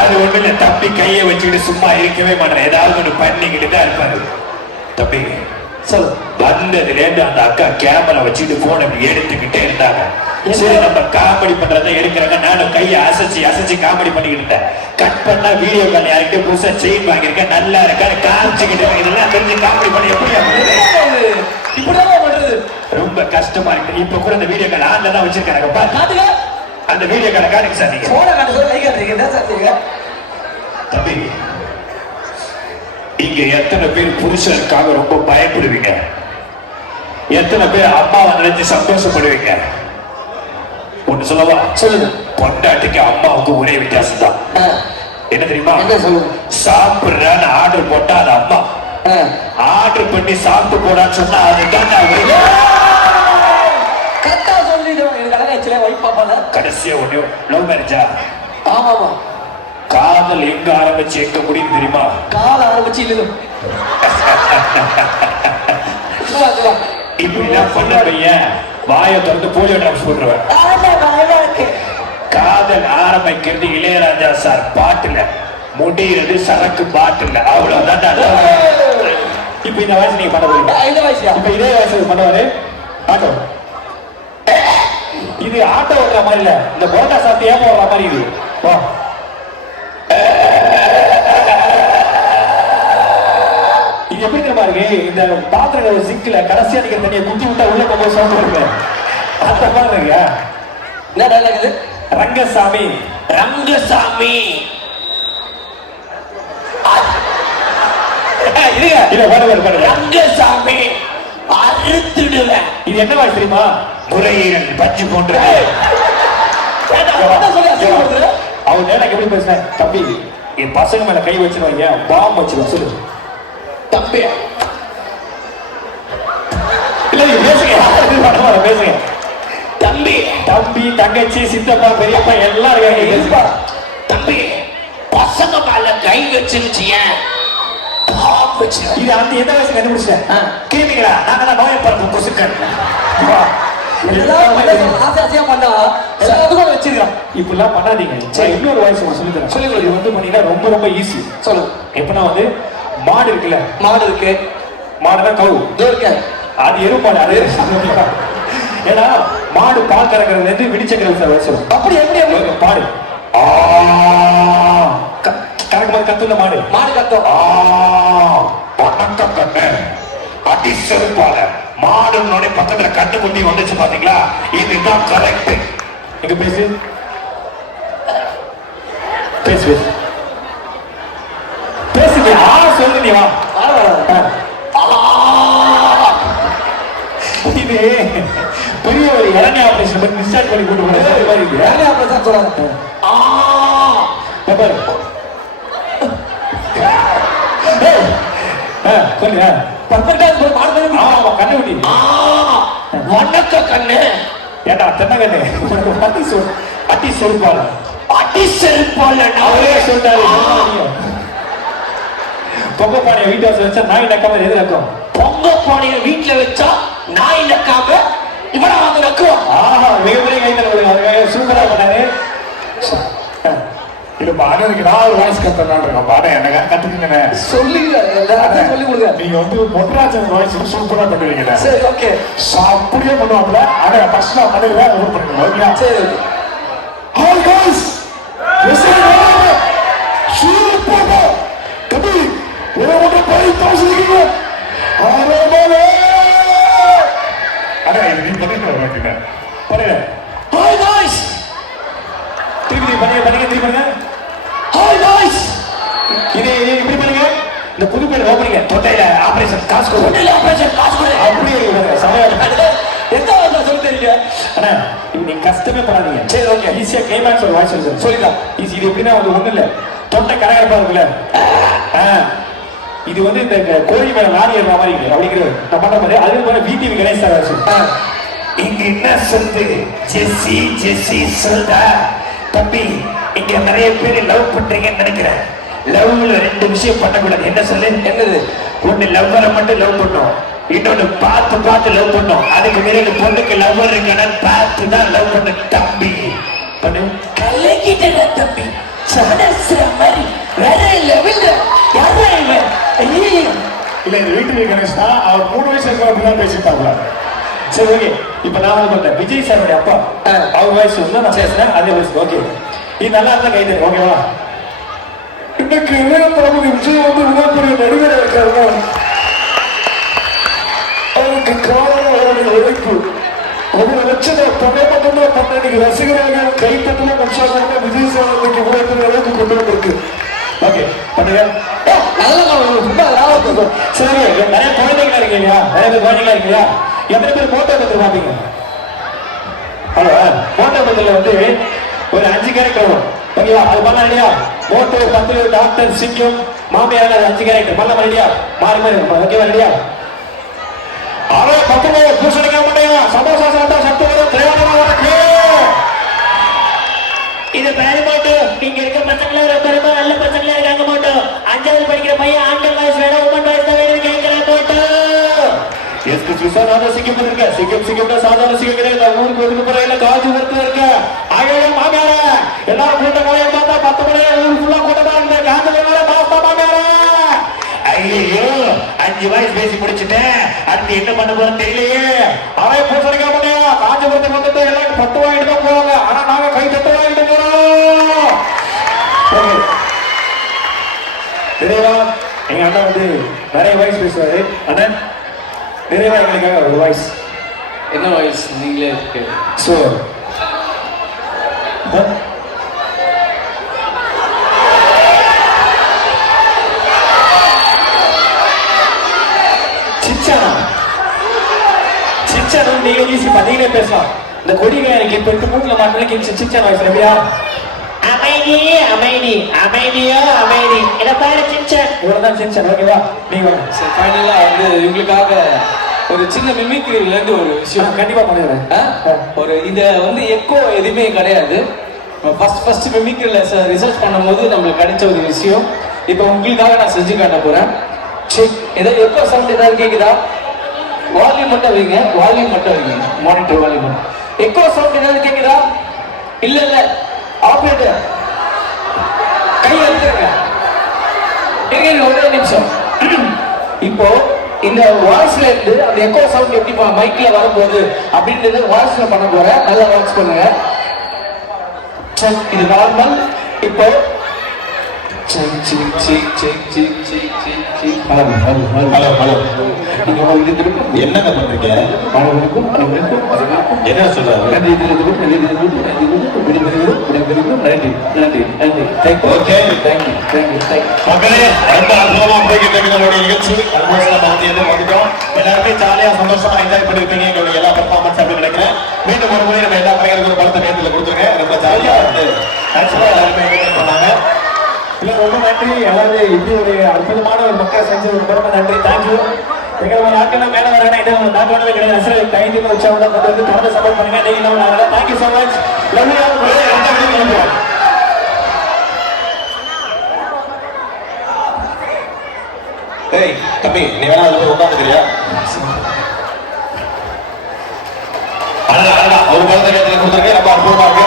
அது ஒண்ணுல தம்பி கையை வச்சுக்கிட்டு சும்மா இருக்கவே மாட்டேன், ஏதாவது ஒண்ணு பண்ணிக்கிட்டு தான் இருப்பாரு. தம்பி சொல்லு. வந்ததுல இருந்து அந்த அக்கா கேமரா வச்சுட்டு போன் அப்படி எடுத்துக்கிட்டே இருந்தாங்க. சரி, நம்ம காமெடி பண்றதை எடுக்கிறாங்க, நானும் கையை அசைச்சு காமெடி பண்ணிக்கிட்டு இருந்தேன். கட் பண்ணா வீடியோ கால் யார்கிட்ட புதுசா செயின் வாங்கியிருக்கேன், நல்லா இருக்கான்னு காமிச்சுக்கிட்டு இதெல்லாம் தெரிஞ்சு காமெடி பண்ணி எப்படி இப்படிதான் பண்றது. ரொம்ப கஷ்டமா இருக்கு. இப்ப கூட அந்த வீடியோ கால் ஆன்ல தான் வச்சிருக்காங்க. காட்டுங்க. அந்த வீடியோ காலை காட்டுங்க சார். நீங்க போன காட்டு போய் லைக் அடிங்க. என்ன சார் செய்யுங்க? தம்பி, இங்க எத்தனை பேர் புருஷனுக்காக ரொம்ப பயப்படுவீங்க? எத்தனை பேர் அம்மாவை நினைச்சு சந்தோஷப்படுவீங்க? ஒண்ணு சொல்லவா? சொல்லுங்க. பொண்டாட்டிக்கு அம்மாவுக்கு ஒரே வித்தியாசம் தான். என்ன தெரியுமா? என்ன சொல்லுங்க? சாப்பிடுறான்னு ஆர்டர் போட்டா அது அம்மா, ஆர்டர் பண்ணி சாப்பிட்டு போடான்னு சொன்னா அதுதான் கரெக்டா சொல்லிடுவோம். எனக்கு அழகாச்சுல வைஃப் பாப்பால. கடைசியா ஒண்ணு லவ் மேரேஜா? ஆமாமா. காதல் எங்க ஆரம்பிச்சு எங்க முடியும் தெரியுமா? கால ஆரம்பிச்சு இல்ல. இப்படிதான் பண்ண பையன் வாயை திறந்து போலியோ டிராப்ஸ் போட்டுருவேன். காதல் ஆரம்பிக்கிறது இளையராஜா சார் பாட்டுல, முடிகிறது சரக்கு பாட்டுல. அவ்வளவுதான். இப்ப இந்த வயசு நீங்க பண்ண போறீங்க. இந்த வயசுல இப்ப இதே வயசு பண்ணுவாரு ஆட்டோ. இது ஆட்டோ ஓடுற மாதிரி இல்ல, இந்த போட்டா சாப்பிட்டு ஏமா ஓடுற மாதிரி. இது இது எப்படி தெரியுமா இருக்கு? இந்த பாத்திரங்கள் சிங்க்ல கடைசியா நீங்க தண்ணியை குத்தி விட்டா உள்ள போகும்போது சவுண்ட் வருங்க. அந்த மாதிரி இருக்கியா? என்ன டைலாக் இது? ரங்கசாமி ரங்கசாமி ரங்கசாமி அறுத்துடுவேன். இது என்ன வாய்ஸ் தெரியுமா? முறையீரல் பஞ்சு போன்ற. அவர் நேரம் எப்படி பேசுறேன்? தம்பி, என் பசங்க மேல கை வச்சிருவாங்க, பாம்பு வச்சிருவோம். சொல்லு தம்பி. இல்ல நீ பேசுங்க, பேசுங்க. தம்பி, தம்பி, தங்கச்சி, சித்தப்பா, பெரியப்பா எல்லாம் இருக்காங்க. தம்பி, பசங்க மேல கை வச்சிருச்சிய இது அந்த எந்த வயசு கண்டுபிடிச்சேன்? கிருமிகளா? நாங்க தான் நோயை பரப்பு கொசுக்கள். இப்பெல்லாம் பண்ணாதீங்க. இன்னொரு வயசு சொல்லுங்க. சொல்லுங்க. இது வந்து பண்ணீங்கன்னா ரொம்ப ரொம்ப ஈஸி. சொல்லுங்க. எப்பனா வந்து மாடு இருக்குல்ல, மாடு இருக்கு. மாடுனா கவு இருக்கு. அது எருமாடு. அது ஏன்னா மாடு பால் கறக்கிறது வந்து விடிச்சக்கரை வயசு. அப்படி எப்படி பாடு கறக்கும் போது கத்துள்ள மாடு. மாடு கத்தும். வணக்கம் கண்ணு அடி செருப்பால மாடு பக்கத்துல கட்டு குட்டி வந்துச்சு பாத்தீங்களா? இதுதான் கரெக்ட். எங்க பேசு பேசு பேசுங்க. சொல்லு நீ வா. இது பெரிய ஒரு இறங்கை ஆபரேஷன் பண்ணி டிஸ்சார்ஜ் பண்ணி கூட்டு போறேன். இறங்கை ஆபரேஷன் சொல்றாங்க. சொல்லுங்க. கண்ணு குட்டி வணக்க கண்ணு. ஏடா தென்ன கண்ணு அட்டி செருப்பால அட்டி செருப்பால அவரே சொல்றாரு. பொங்க பானைய வீட்டு வச்சு வச்சா நாய் நக்காம எது நக்கும்? பொங்க பானைய வீட்டுல வச்சா நாய் நக்காம இவனா வந்து நக்கும். ஆஹா, மிகப்பெரிய கைத்தல். சூப்பரா பண்ணாரு. இது பாடலுக்கு நான் ஒரு வாய்ஸ் கத்தனான் பாட எனக்கு கத்துக்கீங்க. சொல்லுங்க, எல்லாத்தையும் சொல்லி கொடுங்க. நீங்க வந்து பொட்டராஜன் வாய்ஸ் சூப்பரா பண்ணுவீங்க. சரி, ஓகே. அப்படியே பண்ணுவாப்ல. ஆனா ஃபர்ஸ்ட் நான் பண்ணுவேன், ஓவர் பண்ணுங்க. ஓகே, சரி. Hi guys, listen super. கபி வேற ஒரு பாய் தோசிக்கீங்க. அரேமலே அட இது நீ பண்ணிட்டு வரீங்க. பாருங்க. ஹாய் गाइस, திருப்பி பண்ணுங்க. ஹாய் गाइस, இது இப்படி பண்ணுங்க. இந்த புது பேர் ஓபனிங்க. தொட்டையில ஆபரேஷன் காசு கொடு. அப்படியே சமையல் எந்த வார்த்தை சொல்றீங்க? அண்ணா, நீங்க கஷ்டமே பண்ணாதீங்க. சரி, ஓகே. ஈஸியா கிளைமாக்ஸ் ஒரு வாய்ஸ் சொல்லிடலாம். இது எப்படின்னா வந்து ஒண்ணு இல்ல, தொட்டை கரகரப்பா இருக்குல்ல, இது வந்து இந்த கோழி மேல லாரி ஏறுற மாதிரி இருக்கு. அப்படிங்கிறது நான் பண்ண மாதிரி அதே மாதிரி விடிவி கணேஷ் சார் இங்க என்ன சொல்லுது? ஜெஸ்ஸி ஜெஸ்ஸி சொல்றா. தம்பி, இங்க நிறைய பேர் லவ் பண்றீங்கன்னு நினைக்கிறேன். லவ்ல ரெண்டு விஷயம் பண்ணக்கூடாது. என்ன சொல்லு? என்னது? ஒண்ணு லவ்வரை மட்டும் லவ் பண்ணும், இன்னொன்னு பார்த்து பார்த்து லவ் பண்ணும். அதுக்கு மேல பொண்ணுக்கு லவ்வர் இருக்கான பார்த்து தான் லவ் பண்ணு. தம்பி பண்ணு கலக்கிட்ட தம்பி சடசர மாதிரி வேற லெவல்ல யாரா இவன்? இல்ல இந்த வீட்டு கணேஷ் தான் அவர் 3 வயசு இருக்கிறப்ப தான் பேசிட்டாங்க. சரி, ஓகே. இப்ப நான் வந்து பண்றேன். விஜய் சாரோட அப்பா அவர் வயசு வந்து நான் பேசுறேன் அதே வயசு. ஓகே, நீ நல்லா இருந்தா கை தரு ஓகேவா? இன்னைக்கு இளைய தளபதி விஜய் வந்து மிகப்பெரிய நடிகர் இருக்காருங்க. அவருக்கு காரணம் அவருடைய உழைப்பு. அவரை வச்சு நான் படம் மட்டும்தான் பண்ண இன்னைக்கு ரசிகர்கள் கை தட்டலாம் உற்சாகமா விஜய் சார் இன்னைக்கு இவ்வளவு அளவுக்கு கொண்டு வந்திருக்கு. ஓகே பண்ணுங்க. சரி, நிறைய குழந்தைங்களா இருக்கீங்க, நிறைய பேர் குழந்தைங்களா இருக்கீங்க. எத்தனை பேர் போட்டோ எடுத்து பாத்தீங்க? ஹலோ, போட்டோ பத்தில வந்து ஒரு 5 கேரக்டர் வரும் ஓகேவா? அது பண்ணலாம் இல்லையா? மோட்டோ 10 டாக்டர் சிங்கம் மாமியார் 5 கேரக்டர் பண்ணலாம் இல்லையா? மாறி மாறி ஓகேவா இல்லையா? அரை பக்கமே பூசணிக்க மாட்டேங்க. சமோசா சாப்பிட்டா சத்து வரும். தேவையான உனக்கு இது பேரு போட்டு இங்க இருக்க பசங்கள ரொம்ப நல்ல பசங்களா இருக்காங்க. போட்டு 5வது படிக்கிற பையன் ஆண்கள் வயசு வேணும், உமன் வயசு தான் வேணும் கேட்கிறேன். போட்டு எஸ்கு சாதாரண சிங்கம் இருக்க சிங்கம்னா சாதாரண சிங்கம் கிடையாது. ஊருக்கு ஒதுக்கு போறீங்க, காஞ்சிபுரத்துல இருக்க ஆகையா மாமியார எல்லாரும் கூட்டம் போய் பார்த்தா 10 மணி ஊருக்கு ஃபுல்லா கூட்டம் தான் இருந்த காஞ்சிபுரம் பாஸ்தா மாமியார. ஐயோ 5 வயசு பேசி முடிச்சுட்டேன், அடுத்து என்ன பண்ண போறோம் தெரியலையே. அவை பூசணிக்க முடியும். காஞ்சிபுரத்துக்கு வந்துட்டு எல்லாம் 10 வாங்கிட்டு தான் போவாங்க. ஆனா நாங்க கை தட்டு வாங்கிட்டு போறோம். நிறைவா எங்க அண்ணன் வந்து நிறைய வாய்ஸ் பேசுவாரு. அண்ணன் நிறைவா எங்களுக்காக ஒரு வாய்ஸ். என்ன வாய்ஸ்? நீங்களே சோ சிச்சனும் நீங்க ஈஸி நீங்களே பேசலாம். இந்த கொடிகளை எனக்கு இப்ப இட்டு மூக்கில மாட்டேன். சிச்சன் வாய்ஸ் எப்படியா? அமைதி அமைதி அமைதியோ அமைதி. இதை பாரு சிச்சன். இவ்வளவுதான் சிச்சன். ஓகேவா? நீங்க ஃபைனலா வந்து இவங்களுக்காக ஒரு சின்ன மிமிக்ரில இருந்து ஒரு விஷயம் கண்டிப்பா பண்ணிடுறேன். ஒரு இத வந்து எக்கோ எதுவுமே கிடையாது. ஃபர்ஸ்ட் மிமிக்ரில ரிசர்ச் பண்ணும்போது நம்மளுக்கு கிடைச்ச ஒரு விஷயம் இப்ப உங்களுக்காக நான் செஞ்சு காட்ட போறேன். ஏதாவது எக்கோ சவுண்ட் ஏதாவது கேக்குதா? வால்யூம் மட்டும் வைங்க, வால்யூம் மட்டும் வைங்க, மானிட்டர் வால்யூம். எக்கோ சவுண்ட் ஏதாவது கேக்குதா? இல்ல இல்ல ஆபரேட்டர் கை எடுத்துருங்க. ஒரே நிமிஷம். இப்போ இந்த வாய்ஸ்ல இருந்து அந்த எக்கோ சவுண்ட் எப்படி மைக்ல வரும்போது அப்படின்றது வாய்ஸ்ல பண்ண போறேன். நல்லா வாட்ச் பண்ணுங்க. இது நார்மல். இப்போ என்னங்க பண்றீங்க? என்ன சொல்றாரு? மக்களே, ரொம்ப அற்புதமா போய்கிட்டு இருக்கு நம்மளுடைய நிகழ்ச்சி. வந்துட்டோம். எல்லாருமே ஜாலியா சந்தோஷமா என்ஜாய் பண்ணிருப்பீங்க. எங்களுடைய எல்லா பெர்ஃபார்மன்ஸ் அப்படி நினைக்கிறேன். மீண்டும் ஒரு முறை நம்ம எல்லா பையனுக்கும் பலத்த நேரத்தில் கொடுத்துருங்க. ரொம்ப ஜாலியா வந்து ஆக்சுவலா எல்லாருமே என்ஜாய் பண்ணாங்க. ரொம்ப நன்றி. எல்லாரும் இப்படி ஒரு அற்புதமான ஒரு மக்கள் செஞ்ச ஒரு ரொம்ப நன்றி. தேங்க்யூ. எங்களோட நாட்கள் மேல வரேன்னா இதை நாட்டோட கிடையாது. அசல் கைதில் உற்சாகம் தான் வந்து தொடர்ந்து சப்போர்ட் பண்ணுங்க. நீங்க thank you so much. Love you all. ஏய் தம்பி, நீ வேணா அதுல போய் உட்காந்துக்கிறியா? அடடா ஒரு பலத்த நேரத்தில் கொடுத்துருக்கேன். ரொம்ப அற்புதமா இருக்கு.